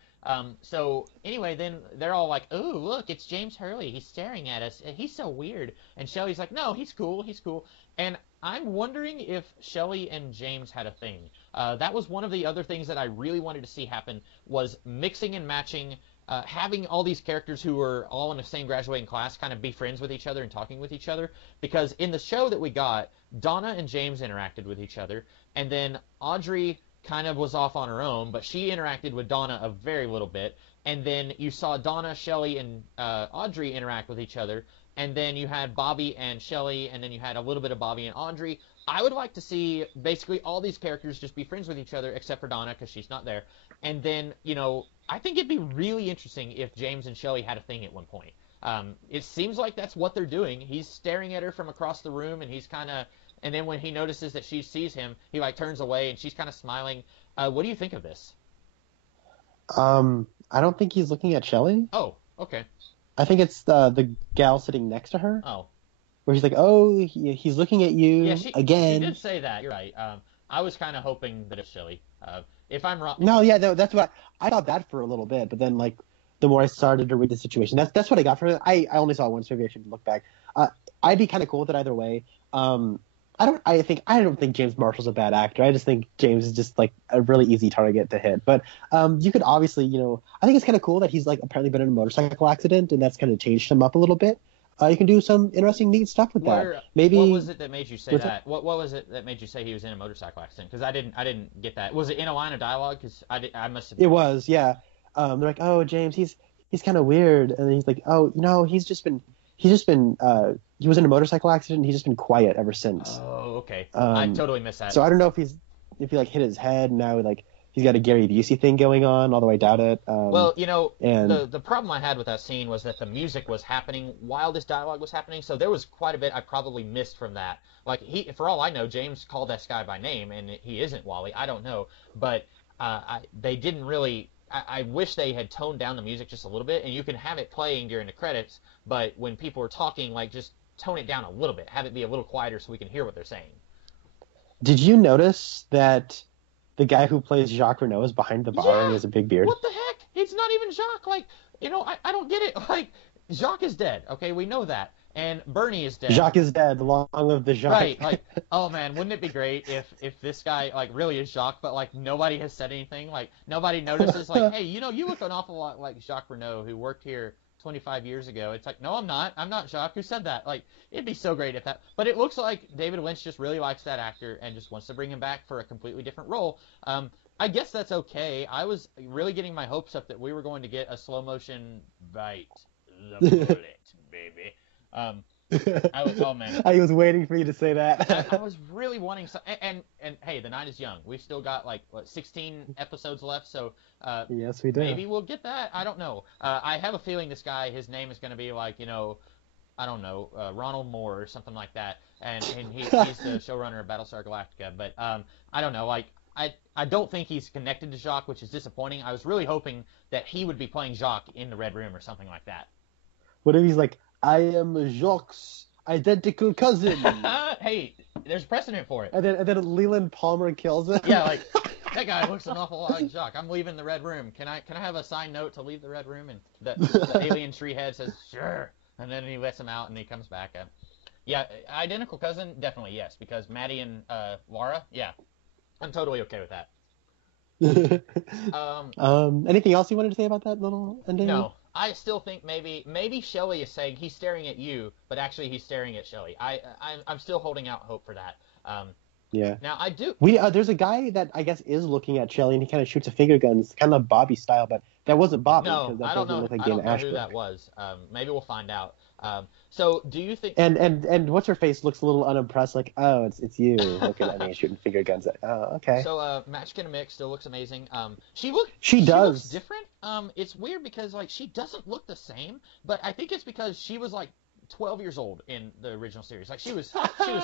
So anyway, then they're all like, "Ooh, look, it's James Hurley. He's staring at us. He's so weird." And Shelly's like, "No, he's cool. He's cool." And I'm wondering if Shelly and James had a thing. That was one of the other things that I really wanted to see happen, was mixing and matching, having all these characters who were all in the same graduating class kind of be friends with each other and talking with each other. Because in the show that we got, Donna and James interacted with each other, and then Audrey kind of was off on her own, but she interacted with Donna a very little bit. And then you saw Donna, Shelly, and Audrey interact with each other. And then you had Bobby and Shelly, and then you had a little bit of Bobby and Audrey. I would like to see basically all these characters just be friends with each other, except for Donna, because she's not there. And then, I think it'd be really interesting if James and Shelly had a thing at one point. It seems like that's what they're doing. He's staring at her from across the room, and he's kind of... And then when he notices that she sees him, he turns away, and she's kind of smiling. What do you think of this? I don't think he's looking at Shelly. Oh, okay. I think it's the gal sitting next to her. Oh. Where he's like, "Oh, he's looking at you again." She did say that. You're right. I was kind of hoping that it's Shelly. If I'm wrong. No, yeah, that's what I thought that for a little bit, but then the more I started to read the situation, that's what I got from it. I only saw it once, maybe I should look back. I'd be kind of cool with it either way. I don't think James Marshall's a bad actor. I just think James is just a really easy target to hit. But you could obviously, I think it's kind of cool that he's apparently been in a motorcycle accident, and that's kind of changed him up a little bit. You can do some interesting, neat stuff with that. Maybe. What was it that made you say that? What was it that made you say he was in a motorcycle accident? Because I didn't get that. Was it in a line of dialogue? Because I must have. It was, yeah. They're like, "Oh, James, he's kind of weird," and then he's like, "Oh, he was in a motorcycle accident, and he's just been quiet ever since." Oh, okay. I totally missed that. So I don't know if he hit his head, and now he's got a Gary Busey thing going on, although I doubt it. Well, the problem I had with that scene was that the music was happening while this dialogue was happening, so there was quite a bit I probably missed from that. For all I know, James called that guy by name, and he isn't Wally. I don't know, but they didn't really. I wish they had toned down the music just a little bit, and you can have it playing during the credits, but when people are talking, just tone it down a little bit, have it be a little quieter so we can hear what they're saying. Did you notice that the guy who plays Jacques Renault is behind the bar and he has a big beard? What the heck? It's not even Jacques. I don't get it. Jacques is dead. Okay, we know that. And Bernie is dead. Jacques is dead. Long live the Jacques. Right. Oh man, wouldn't it be great if this guy really is Jacques, but nobody has said anything. Nobody notices. Hey, you look an awful lot like Jacques Renault, who worked here 25 years ago. It's no, I'm not. I'm not Jacques. Who said that? It'd be so great if that. But it looks like David Lynch just really likes that actor and just wants to bring him back for a completely different role. I guess that's okay. I was really getting my hopes up that we were going to get a slow motion bite the bullet, baby. I was waiting for you to say that. I was really wanting some, and hey, the night is young. We've still got 16 episodes left, so yes, we do. Maybe we'll get that. I don't know. I have a feeling this guy, his name is going to be I don't know, Ronald Moore or something like that, and he's the showrunner of Battlestar Galactica. But I don't know. I don't think he's connected to Jacques, which is disappointing. I was really hoping that he would be playing Jacques in the Red Room or something like that. What if he's "I am Jacques' identical cousin"? Hey, there's precedent for it. And then Leland Palmer kills him. Yeah, that guy looks an awful lot like Jacques. I'm leaving the Red Room. Can I have a signed note to leave the Red Room? And the alien tree head says sure, and then he lets him out and he comes back. Yeah, identical cousin, definitely yes, because Maddie and Laura, yeah, I'm totally okay with that. Anything else you wanted to say about that little ending? No. I still think maybe Shelly is saying he's staring at you, but actually he's staring at Shelly. I'm still holding out hope for that. Yeah. Now I do. There's a guy that I guess is looking at Shelly, and he kind of shoots a finger gun. It's kind of Bobby style, but that wasn't Bobby. No, That I don't know. look like I don't know Ashbrook. who that was. Maybe we'll find out. So do you think? And what's her face looks a little unimpressed, like, oh, it's you looking at me shooting finger guns at. Oh, okay. So Matchkin Mix still looks amazing. She She looks does. different. It's weird because like she doesn't look the same, but I think it's because she was like 12 years old in the original series. Like she was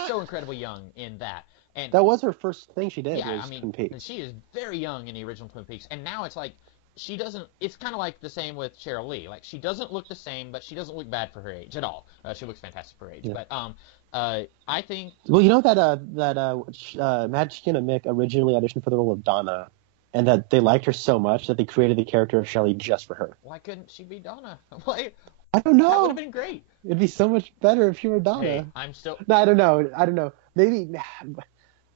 so incredibly young in that. And That was her first thing she did. yeah, Was I mean, Twin Peaks. she is very young in the original Twin Peaks, and now it's like she doesn't. It's kind of like the same with Cheryl Lee. Like she doesn't look the same, but she doesn't look bad for her age at all. She looks fantastic for her age. Yeah. But I think Well, you know that Matt Skin and Mick originally auditioned for the role of Donna, and that they liked her so much that they created the character of Shelley just for her. why couldn't she be Donna? Why? I don't That would know. have been great. It'd be so much better if she were Donna. Hey, I'm still. No, I don't know. Maybe.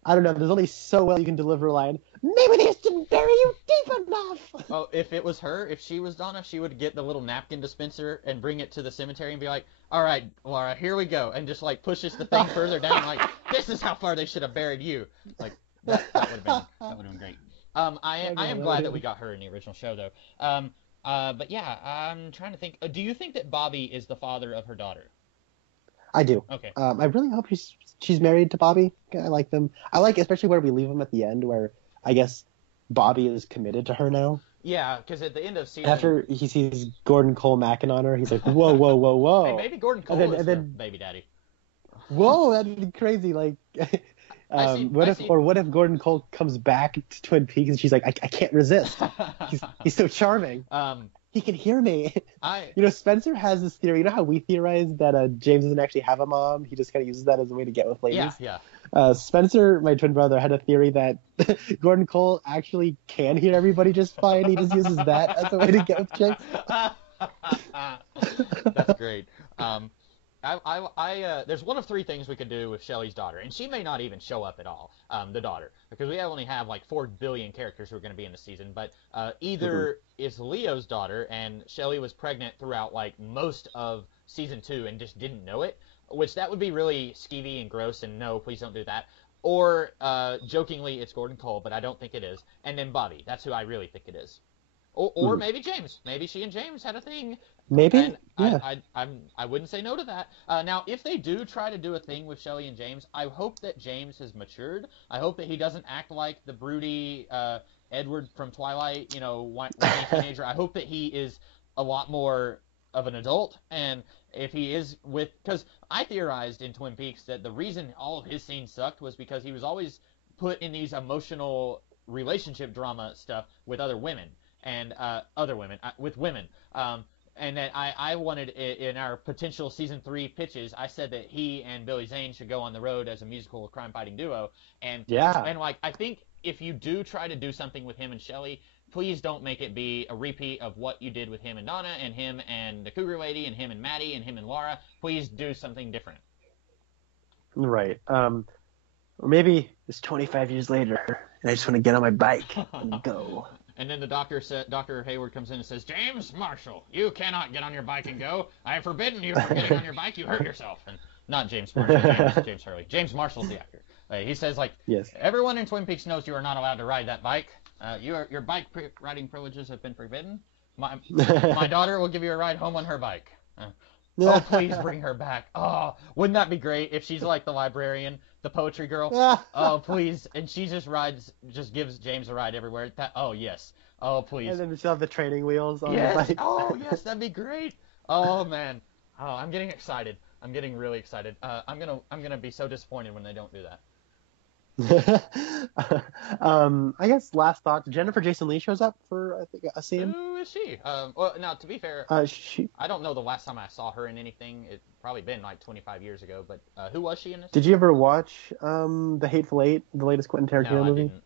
I don't know. There's only so well you can deliver a line. Maybe they just didn't bury you deep enough. Oh, if it was her, if she was Donna, she would get the little napkin dispenser and bring it to the cemetery and be like, "All right, Laura, here we go," and just like pushes the thing further down, like, "This is how far they should have buried you." Like that would have been great. I am glad that we got her in the original show though. But yeah, I'm trying to think. Do you think that Bobby is the father of her daughter? I do. Okay. I really hope she's married to Bobby. I like them. I like especially where we leave them at the end, where I guess Bobby is committed to her now. Yeah, because at the end of season, After he sees Gordon Cole macking on her, he's like, whoa, whoa, whoa, whoa. hey, maybe Gordon Cole is her baby daddy. Whoa, that'd be crazy. Like, what if Gordon Cole comes back to Twin Peaks and she's like, I can't resist. He's so charming. He can hear me. Spencer has this theory. You know how we theorize that James doesn't actually have a mom? He just kind of uses that as a way to get with ladies. Yeah. Spencer, my twin brother, had a theory that Gordon Cole actually can hear everybody just fine. He just uses that as a way to get with chicks. That's great. There's one of three things we could do with Shelley's daughter, and she may not even show up at all, the daughter, because we only have like 4 billion characters who are going to be in the season, but either it's Leo's daughter, and Shelley was pregnant throughout like most of season 2 and just didn't know it, which that would be really skeevy and gross, and no, please don't do that. Or, jokingly, it's Gordon Cole, but I don't think it is, and then Bobby. That's who I really think it is. Or maybe James. Maybe she and James had a thing. Maybe. And yeah. I wouldn't say no to that. Now, if they do try to do a thing with Shelley and James, I hope that James has matured. I hope that he doesn't act like the broody Edward from Twilight, whiny teenager. I hope that he is a lot more of an adult. And if he is because I theorized in Twin Peaks that the reason all of his scenes sucked was because he was always put in these emotional relationship drama stuff with other women. And with women. And that I wanted, in our potential season 3 pitches, I said that he and Billy Zane should go on the road as a musical crime-fighting duo. And I think if you do try to do something with him and Shelley, please don't make it be a repeat of what you did with him and Donna, and him and the Cougar Lady, and him and Maddie, and him and Laura. Please do something different. Right. Or maybe it's 25 years later, and I just want to get on my bike and go. And then the Dr. Hayward comes in and says, "James Marshall, you cannot get on your bike and go. I have forbidden you from getting on your bike. You hurt yourself." And not James Marshall, James Hurley. James Marshall's the actor. He says, yes. Everyone in Twin Peaks knows you are not allowed to ride that bike. Your bike riding privileges have been forbidden. My daughter will give you a ride home on her bike. Oh, please bring her back. Oh, wouldn't that be great if she's like the librarian, the poetry girl? Oh, please. And she just gives James a ride everywhere. Oh, yes. Oh, please. And then she'll have the training wheels on the bike. Oh, yes, that'd be great. Oh, man. Oh, I'm getting excited. I'm getting really excited. I'm gonna be so disappointed when they don't do that. I guess last thought, Jennifer Jason Leigh shows up for, I think, a scene. Who is she? Well, now, to be fair, I don't know the last time I saw her in anything. It's probably been like 25 years ago, but who was she in this? Did you ever watch The Hateful Eight, the latest Quentin Tarantino movie? I didn't.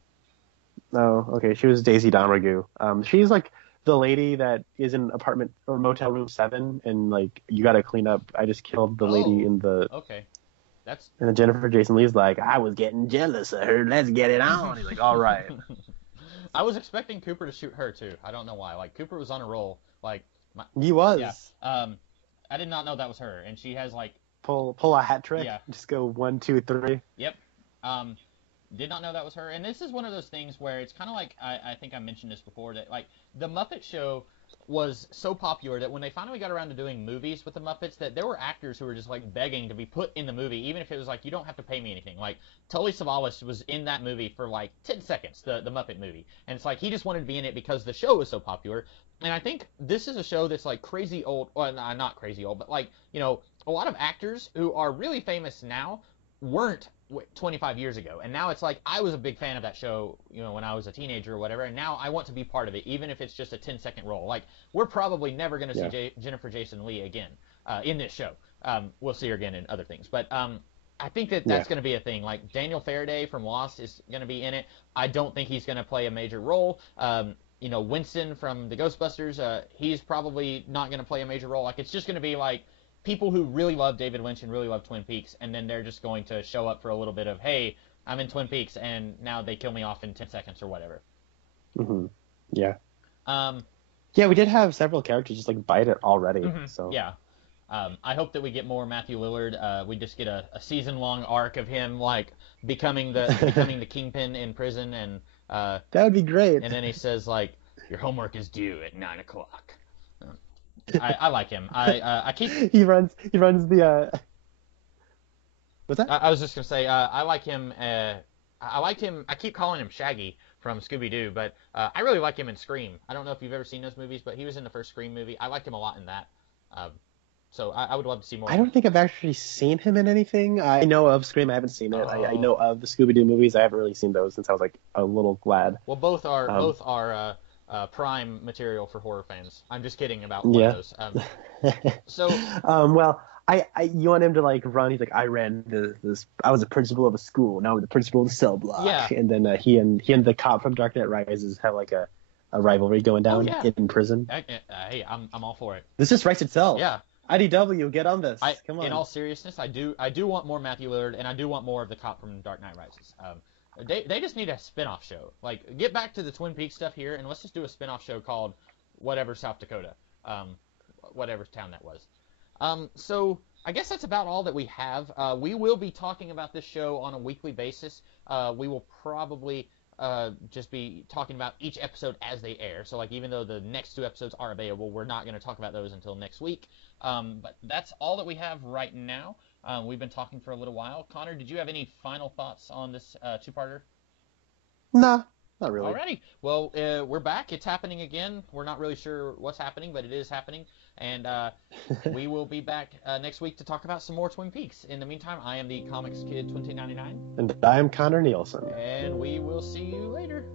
Oh, okay. She was Daisy Domergue. She's like the lady that is in apartment or motel room 7, and like, you gotta clean up. I just killed the lady in the... Okay. And then Jennifer Jason Leigh's like, I was getting jealous of her. Let's get it on. He's like, all right. I was expecting Cooper to shoot her too. I don't know why. Like, Cooper was on a roll. He was. Yeah. I did not know that was her, and she has like pull a hat trick. Yeah. Just go 1, 2, 3. Yep. Did not know that was her. And this is one of those things where it's kind of like, I think I mentioned this before, that like the Muppet Show was so popular that when they finally got around to doing movies with the Muppets, that there were actors who were just like begging to be put in the movie, even if it was like, you don't have to pay me anything. Like Tully Savalas was in that movie for like 10 seconds, the Muppet movie. And it's like he just wanted to be in it because the show was so popular. And I think this is a show that's like crazy old, well, not crazy old, but like, you know, a lot of actors who are really famous now weren't 25 years ago. And now it's like, I was a big fan of that show, you know, when I was a teenager or whatever, and now I want to be part of it, even if it's just a 10-second role. Like, we're probably never going to see Jennifer Jason Leigh again in this show. We'll see her again in other things. But I think that's going to be a thing. Like, Daniel Faraday from Lost is going to be in it. I don't think he's going to play a major role. You know, Winston from the Ghostbusters, he's probably not going to play a major role. Like, it's just going to be like people who really love David Lynch and really love Twin Peaks, and then they're just going to show up for a little bit of, hey, I'm in Twin Peaks, and now they kill me off in 10 seconds or whatever. Mm-hmm. Yeah. Yeah, we did have several characters just like bite it already. Mm-hmm. So yeah. I hope that we get more Matthew Lillard. We just get a season-long arc of him like becoming the kingpin in prison, and that would be great. And then he says like, your homework is due at 9:00. I like him. I keep. He runs the. What's that? I was just gonna say I like him. I liked him. I keep calling him Shaggy from Scooby-Doo, but I really like him in Scream. I don't know if you've ever seen those movies, but he was in the first Scream movie. I liked him a lot in that. So I would love to see more. I don't think I've actually seen him in anything. I know of Scream. I haven't seen it. I know of the Scooby-Doo movies. I haven't really seen those since I was like a little lad. Well, both are prime material for horror fans. I'm just kidding about one of those. Well, you want him to like run. He's like, I ran this. I was the principal of a school. Now I'm the principal of the cell block. Yeah. And then he and the cop from Dark Knight Rises have like a rivalry going down in prison. Hey, I'm all for it. This just writes itself. Yeah. IDW, get on this. Come on. In all seriousness, I do want more Matthew Lillard, and I do want more of the cop from Dark Knight Rises. They just need a spin-off show. Like, get back to the Twin Peaks stuff here, and let's just do a spin-off show called whatever South Dakota, whatever town that was. So I guess that's about all that we have. We will be talking about this show on a weekly basis. We will probably just be talking about each episode as they air. So, like, even though the next 2 episodes are available, we're not going to talk about those until next week. But that's all that we have right now. We've been talking for a little while. Connor, did you have any final thoughts on this 2-parter? Nah, not really. Alrighty. Well, we're back. It's happening again. We're not really sure what's happening, but it is happening. And we will be back next week to talk about some more Twin Peaks. In the meantime, I am the Comics Kid 2099. And I am Connor Nielsen. And we will see you later.